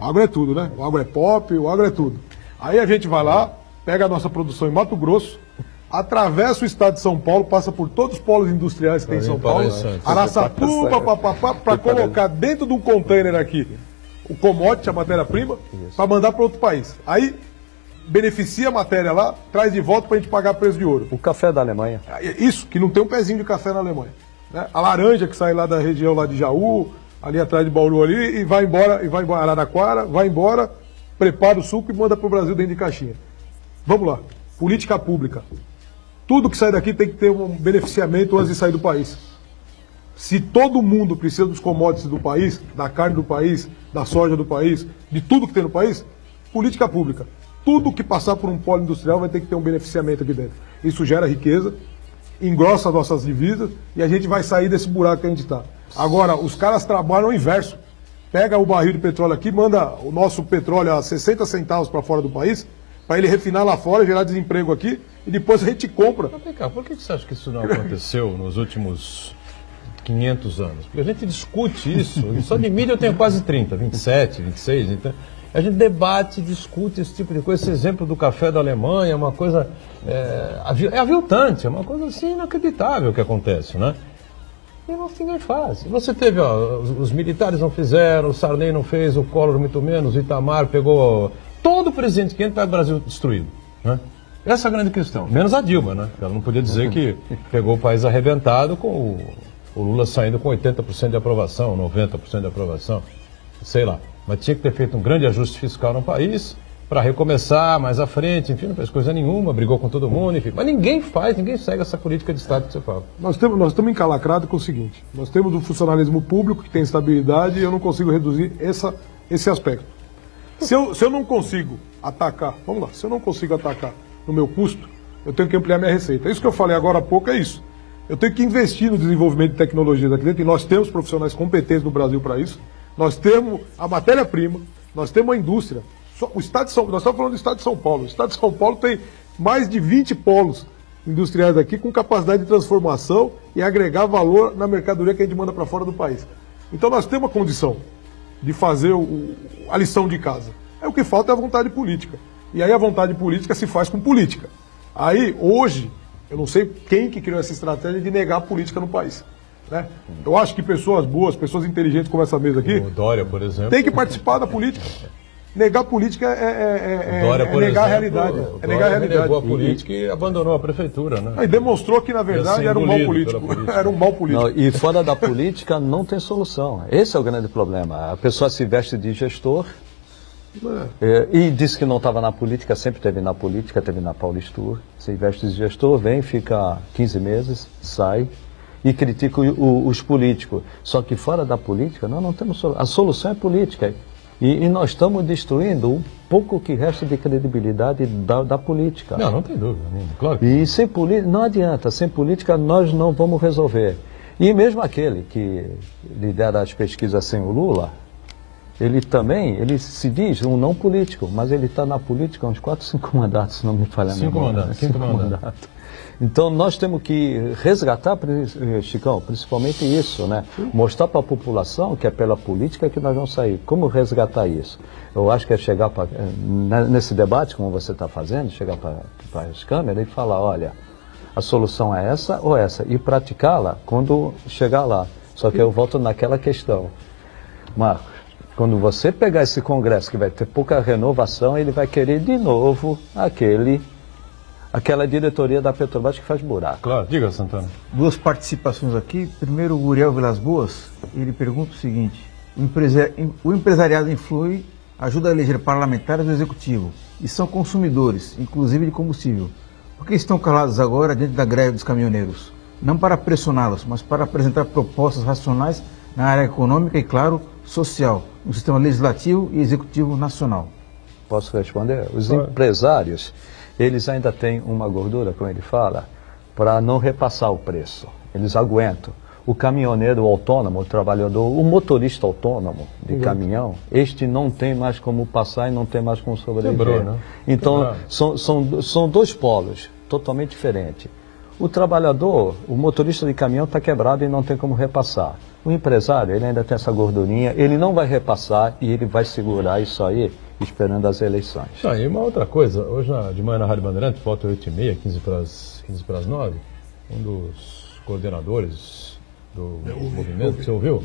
O agro é tudo, né? O agro é pop, o agro é tudo. Aí a gente vai lá, pega a nossa produção em Mato Grosso, atravessa o estado de São Paulo, passa por todos os polos industriais que tem em São Paulo, Araçatuba, para colocar dentro de um container aqui o commodity, a matéria-prima, para mandar para outro país. Aí beneficia a matéria lá, traz de volta para a gente pagar preço de ouro. O café da Alemanha. Isso, que não tem um pezinho de café na Alemanha. Né? A laranja que sai lá da região lá de Jaú, ali atrás de Bauru ali, e vai embora Araraquara, vai embora, prepara o suco e manda para o Brasil dentro de caixinha. Vamos lá. Política pública. Tudo que sai daqui tem que ter um beneficiamento antes de sair do país. Se todo mundo precisa dos commodities do país, da carne do país, da soja do país, de tudo que tem no país, política pública. Tudo que passar por um polo industrial vai ter que ter um beneficiamento aqui dentro. Isso gera riqueza, engrossa as nossas divisas e a gente vai sair desse buraco que a gente está. Agora, os caras trabalham o inverso. Pega o barril de petróleo aqui, manda o nosso petróleo a 60 centavos para fora do país, para ele refinar lá fora, gerar desemprego aqui, e depois a gente compra. Mas vem cá, por que você acha que isso não aconteceu nos últimos 500 anos? Porque a gente discute isso, e só de mídia eu tenho quase 30, 27, 26, então a gente debate, discute esse tipo de coisa. Esse exemplo do café da Alemanha é uma coisa aviltante, é uma coisa assim inacreditável que acontece, né? E ninguém faz. Você teve, ó, os militares não fizeram, o Sarney não fez, o Collor muito menos, o Itamar pegou todo o presidente que entra para o Brasil destruído, né? Essa é a grande questão. Menos a Dilma, né? Ela não podia dizer que pegou o país arrebentado com o Lula saindo com 80% de aprovação, 90% de aprovação, sei lá. Mas tinha que ter feito um grande ajuste fiscal no país para recomeçar mais à frente, enfim, não fez coisa nenhuma, brigou com todo mundo, enfim. Mas ninguém segue essa política de Estado que você fala. Nós estamos encalacrados com o seguinte, nós temos um funcionalismo público que tem estabilidade e eu não consigo reduzir esse aspecto. Se eu não consigo atacar, vamos lá, se eu não consigo atacar no meu custo, eu tenho que ampliar minha receita. Isso que eu falei agora há pouco é isso. Eu tenho que investir no desenvolvimento de tecnologias aqui dentro, e nós temos profissionais competentes no Brasil para isso. Nós temos a matéria-prima, nós temos a indústria. O estado de nós estamos falando do estado de São Paulo. O estado de São Paulo tem mais de 20 polos industriais aqui com capacidade de transformação e agregar valor na mercadoria que a gente manda para fora do país. Então nós temos a condição de fazer a lição de casa. O que falta é a vontade política. E aí a vontade política se faz com política. Aí, hoje, eu não sei quem que criou essa estratégia de negar a política no país, né? Eu acho que pessoas boas, pessoas inteligentes como essa mesa aqui, o Dória, por exemplo, tem que participar da política. Negar política é negar a realidade. É negar a realidade. Negou a política e abandonou a prefeitura, né? E demonstrou que, na verdade, era um mau político. Era um mau político. Não, e fora da política não tem solução. Esse é o grande problema. A pessoa se veste de gestor e diz que não estava na política, sempre esteve na política, esteve na Paulistur. Se veste de gestor, vem, fica 15 meses, sai e critica os políticos. Só que fora da política, nós não temos solução. A solução é política. E nós estamos destruindo um pouco que resta de credibilidade da política. Não tem dúvida. Claro que... E sem política, não adianta, sem política nós não vamos resolver. E mesmo aquele que lidera as pesquisas sem o Lula, ele se diz um não político, mas ele está na política há uns 4, 5 mandatos, se não me falha a memória. 5 mandatos. Então nós temos que resgatar, Chicão, principalmente isso, né? Mostrar para a população que é pela política que nós vamos sair. Como resgatar isso? Eu acho que é chegar nesse debate, como você está fazendo, chegar para as câmeras e falar, olha, a solução é essa ou essa, e praticá-la quando chegar lá. Só que eu volto naquela questão. Marcos, quando você pegar esse congresso que vai ter pouca renovação, ele vai querer de novo aquela diretoria da Petrobras que faz buraco. Claro, diga, Santana. 2 participações aqui. Primeiro, o Uriel Vilas Boas, ele pergunta o seguinte: o empresariado influi, ajuda a eleger parlamentares do executivo e são consumidores, inclusive de combustível. Por que estão calados agora diante da greve dos caminhoneiros? Não para pressioná-los, mas para apresentar propostas racionais na área econômica e, claro, social, no sistema legislativo e executivo nacional. Posso responder? Os empresários, eles ainda têm uma gordura, como ele fala, para não repassar o preço. Eles aguentam. O caminhoneiro autônomo, o trabalhador, o motorista autônomo de caminhão, este não tem mais como passar e não tem mais como sobreviver. Quebrou, né? Então, são 2 polos totalmente diferentes. O trabalhador, o motorista de caminhão está quebrado e não tem como repassar. O empresário, ele ainda tem essa gordurinha, ele não vai repassar e ele vai segurar isso aí, esperando as eleições. E uma outra coisa, hoje de manhã na Rádio Bandeirantes, volta 8h30, 15 para as 9, um dos coordenadores do movimento, você ouviu?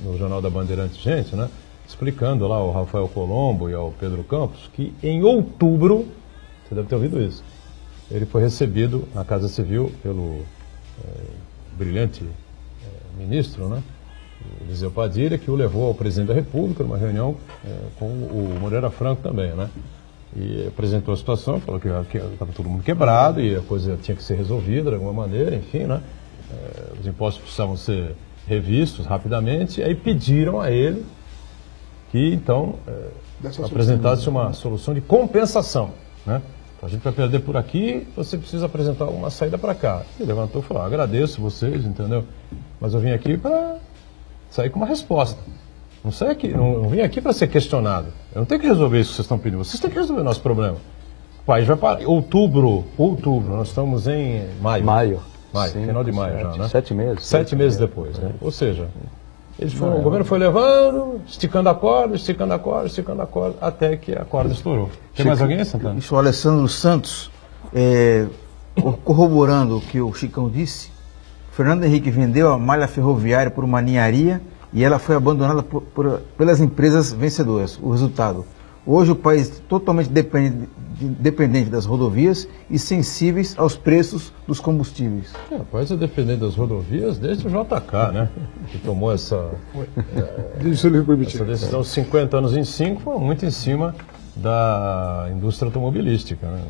No Jornal da Bandeirantes, gente, né? Explicando lá ao Rafael Colombo e ao Pedro Campos que em outubro, você deve ter ouvido isso, ele foi recebido na Casa Civil pelo brilhante ministro, né? Eliseu Padilha, que o levou ao presidente da República numa reunião com o Moreira Franco também, né? e apresentou a situação, falou que estava todo mundo quebrado e a coisa tinha que ser resolvida de alguma maneira, enfim, né? Os impostos precisavam ser revistos rapidamente, e aí pediram a ele que, então, apresentasse uma solução de compensação, né? A gente vai perder por aqui, você precisa apresentar uma saída para cá. Ele levantou e falou, agradeço vocês, entendeu? Mas eu vim aqui para sair com uma resposta. Não vim aqui para ser questionado. Eu não tenho que resolver isso que vocês estão pedindo. Vocês têm que resolver o nosso problema. O país vai para outubro, nós estamos em maio. Final de maio já, né? 7 meses. 7 meses depois, né? Ou seja, o governo foi levando, esticando a corda, até que a corda estourou. Tem mais alguém, Santana? Isso, o Alessandro Santos, corroborando o que o Chicão disse, Fernando Henrique vendeu a malha ferroviária por uma ninharia e ela foi abandonada pelas empresas vencedoras. O resultado, hoje o país é totalmente dependente das rodovias e sensíveis aos preços dos combustíveis. O país é dependente das rodovias desde o JK, né? Que tomou essa decisão 50 anos em 5, foi muito em cima da indústria automobilística, né?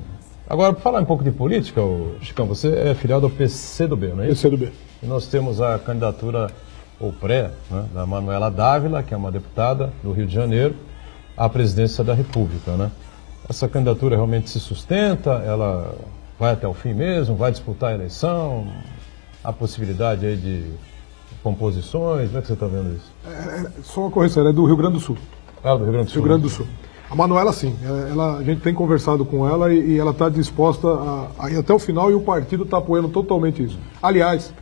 Agora, para falar um pouco de política, Chicão, você é filial do PCdoB, não é isso? PCdoB. E nós temos a candidatura, ou pré, né, da Manuela Dávila, que é uma deputada do Rio de Janeiro, à presidência da República, né? Essa candidatura realmente se sustenta, ela vai até o fim mesmo, vai disputar a eleição, há possibilidade aí de composições, como é que você está vendo isso? Só uma correção, ela é do Rio Grande do Sul. Ah, do Rio Grande do Sul. Rio Grande do Sul. A Manuela, sim, a gente tem conversado com ela e ela está disposta a ir até o final e o partido está apoiando totalmente isso. Aliás,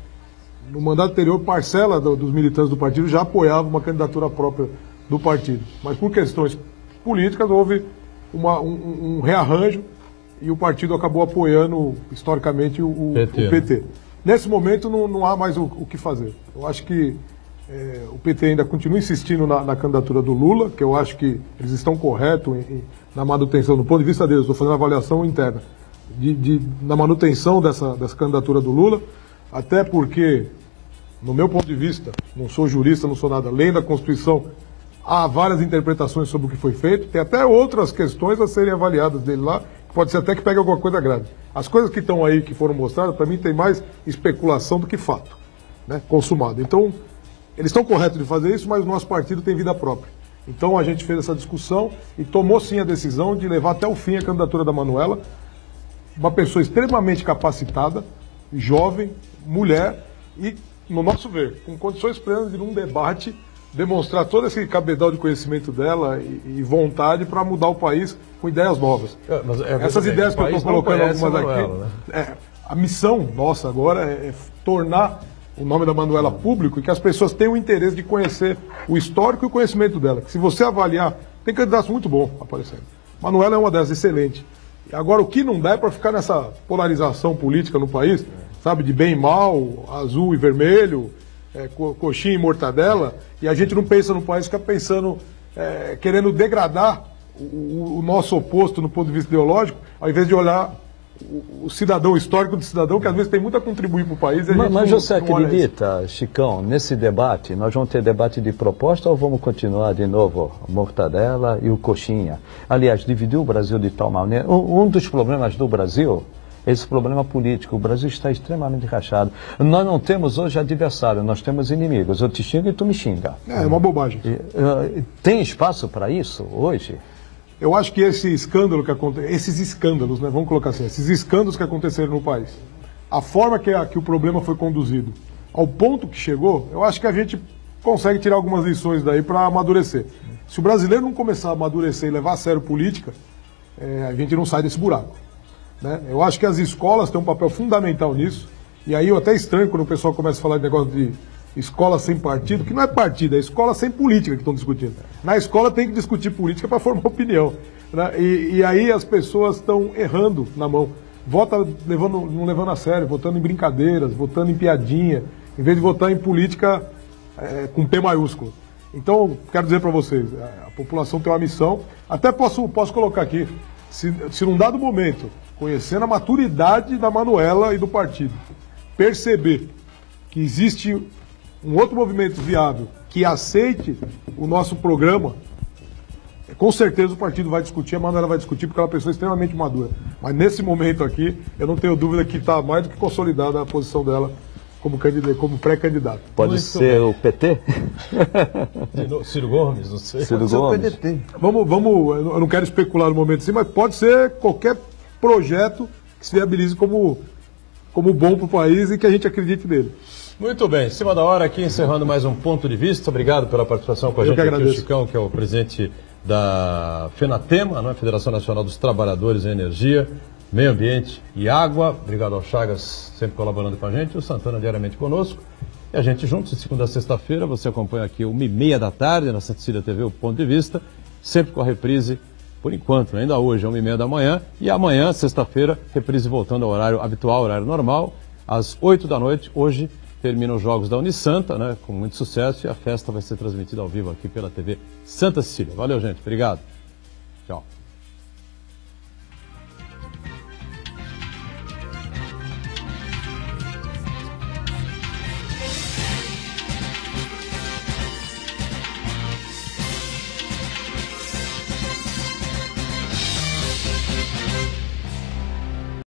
no mandato anterior, parcela dos militantes do partido já apoiava uma candidatura própria do partido. Mas por questões políticas houve um rearranjo e o partido acabou apoiando historicamente o PT. Nesse momento não há mais o que fazer. Eu acho que o PT ainda continua insistindo na candidatura do Lula, que eu acho que eles estão corretos na manutenção, do ponto de vista deles, estou fazendo uma avaliação interna, na manutenção dessa candidatura do Lula, até porque, no meu ponto de vista, não sou jurista, não sou nada, lendo a Constituição, há várias interpretações sobre o que foi feito, tem até outras questões a serem avaliadas dele lá, pode ser até que pegue alguma coisa grave. As coisas que estão aí, que foram mostradas, para mim tem mais especulação do que fato, né, consumado. Então, eles estão corretos de fazer isso, mas o nosso partido tem vida própria. Então a gente fez essa discussão e tomou sim a decisão de levar até o fim a candidatura da Manuela, uma pessoa extremamente capacitada, jovem, mulher e, no nosso ver, com condições plenas de num debate demonstrar todo esse cabedal de conhecimento dela e vontade para mudar o país com ideias novas. Essas ideias que eu estou colocando algumas aqui, né? A missão nossa agora é tornar o nome da Manuela público e que as pessoas tenham o interesse de conhecer o histórico e o conhecimento dela. Que se você avaliar, tem candidatos muito bons aparecendo. Manuela é uma delas, excelente. Agora, o que não dá é para ficar nessa polarização política no país, sabe, de bem e mal, azul e vermelho, coxinha e mortadela, e a gente não pensa no país, fica pensando, querendo degradar o nosso oposto no ponto de vista ideológico, ao invés de olhar o cidadão, histórico do cidadão, que às vezes tem muito a contribuir para o país. Mas você acredita, Chicão, nesse debate, nós vamos ter debate de proposta ou vamos continuar de novo a mortadela e o coxinha? Aliás, dividiu o Brasil de tal maneira. Um dos problemas do Brasil, esse problema político, o Brasil está extremamente rachado. Nós não temos hoje adversário, nós temos inimigos. Eu te xingo e tu me xinga. É uma bobagem. Tem espaço para isso hoje? Eu acho que esse escândalo que acontece, esses escândalos, né, vamos colocar assim, esses escândalos que aconteceram no país, a forma que o problema foi conduzido, ao ponto que chegou, eu acho que a gente consegue tirar algumas lições daí para amadurecer. Se o brasileiro não começar a amadurecer e levar a sério política, a gente não sai desse buraco, né? Eu acho que as escolas têm um papel fundamental nisso, e aí eu até estranho quando o pessoal começa a falar de negócio de escola sem partido, que não é partido, é escola sem política que estão discutindo. Na escola tem que discutir política para formar opinião, né? E aí as pessoas estão errando na mão. Vota não levando a sério, votando em brincadeiras, votando em piadinha, em vez de votar em política com P maiúsculo. Então, quero dizer para vocês, a população tem uma missão, até posso colocar aqui, se num dado momento, conhecendo a maturidade da Manuela e do partido, perceber que existe um outro movimento viável que aceite o nosso programa, Com certeza o partido vai discutir, a Manuela vai discutir, porque ela é uma pessoa extremamente madura. Mas nesse momento aqui, eu não tenho dúvida que está mais do que consolidada a posição dela como pré-candidato. Pode ser o PT? Ciro Gomes, não sei. Ciro Pode ser o Gomes. PDT. Eu não quero especular no momento assim, mas pode ser qualquer projeto que se viabilize como bom para o país e que a gente acredite nele. Muito bem, em cima da hora aqui, encerrando mais um ponto de vista. Obrigado pela participação com a Eu gente que aqui, o agradeço. Chicão, que é o presidente da FENATEMA, né? Federação Nacional dos Trabalhadores em Energia, Meio Ambiente e Água. Obrigado ao Chagas, sempre colaborando com a gente, o Santana diariamente conosco. E a gente juntos, de segunda a sexta-feira, você acompanha aqui 1h30 da tarde, na Santa Cecília TV, o Ponto de Vista, sempre com a reprise, por enquanto, ainda hoje, 1h30 da manhã, e amanhã, sexta-feira, reprise voltando ao horário habitual, horário normal, às 8 da noite. Hoje terminam os jogos da Unisanta, né, com muito sucesso, e a festa vai ser transmitida ao vivo aqui pela TV Santa Cecília. Valeu, gente. Obrigado.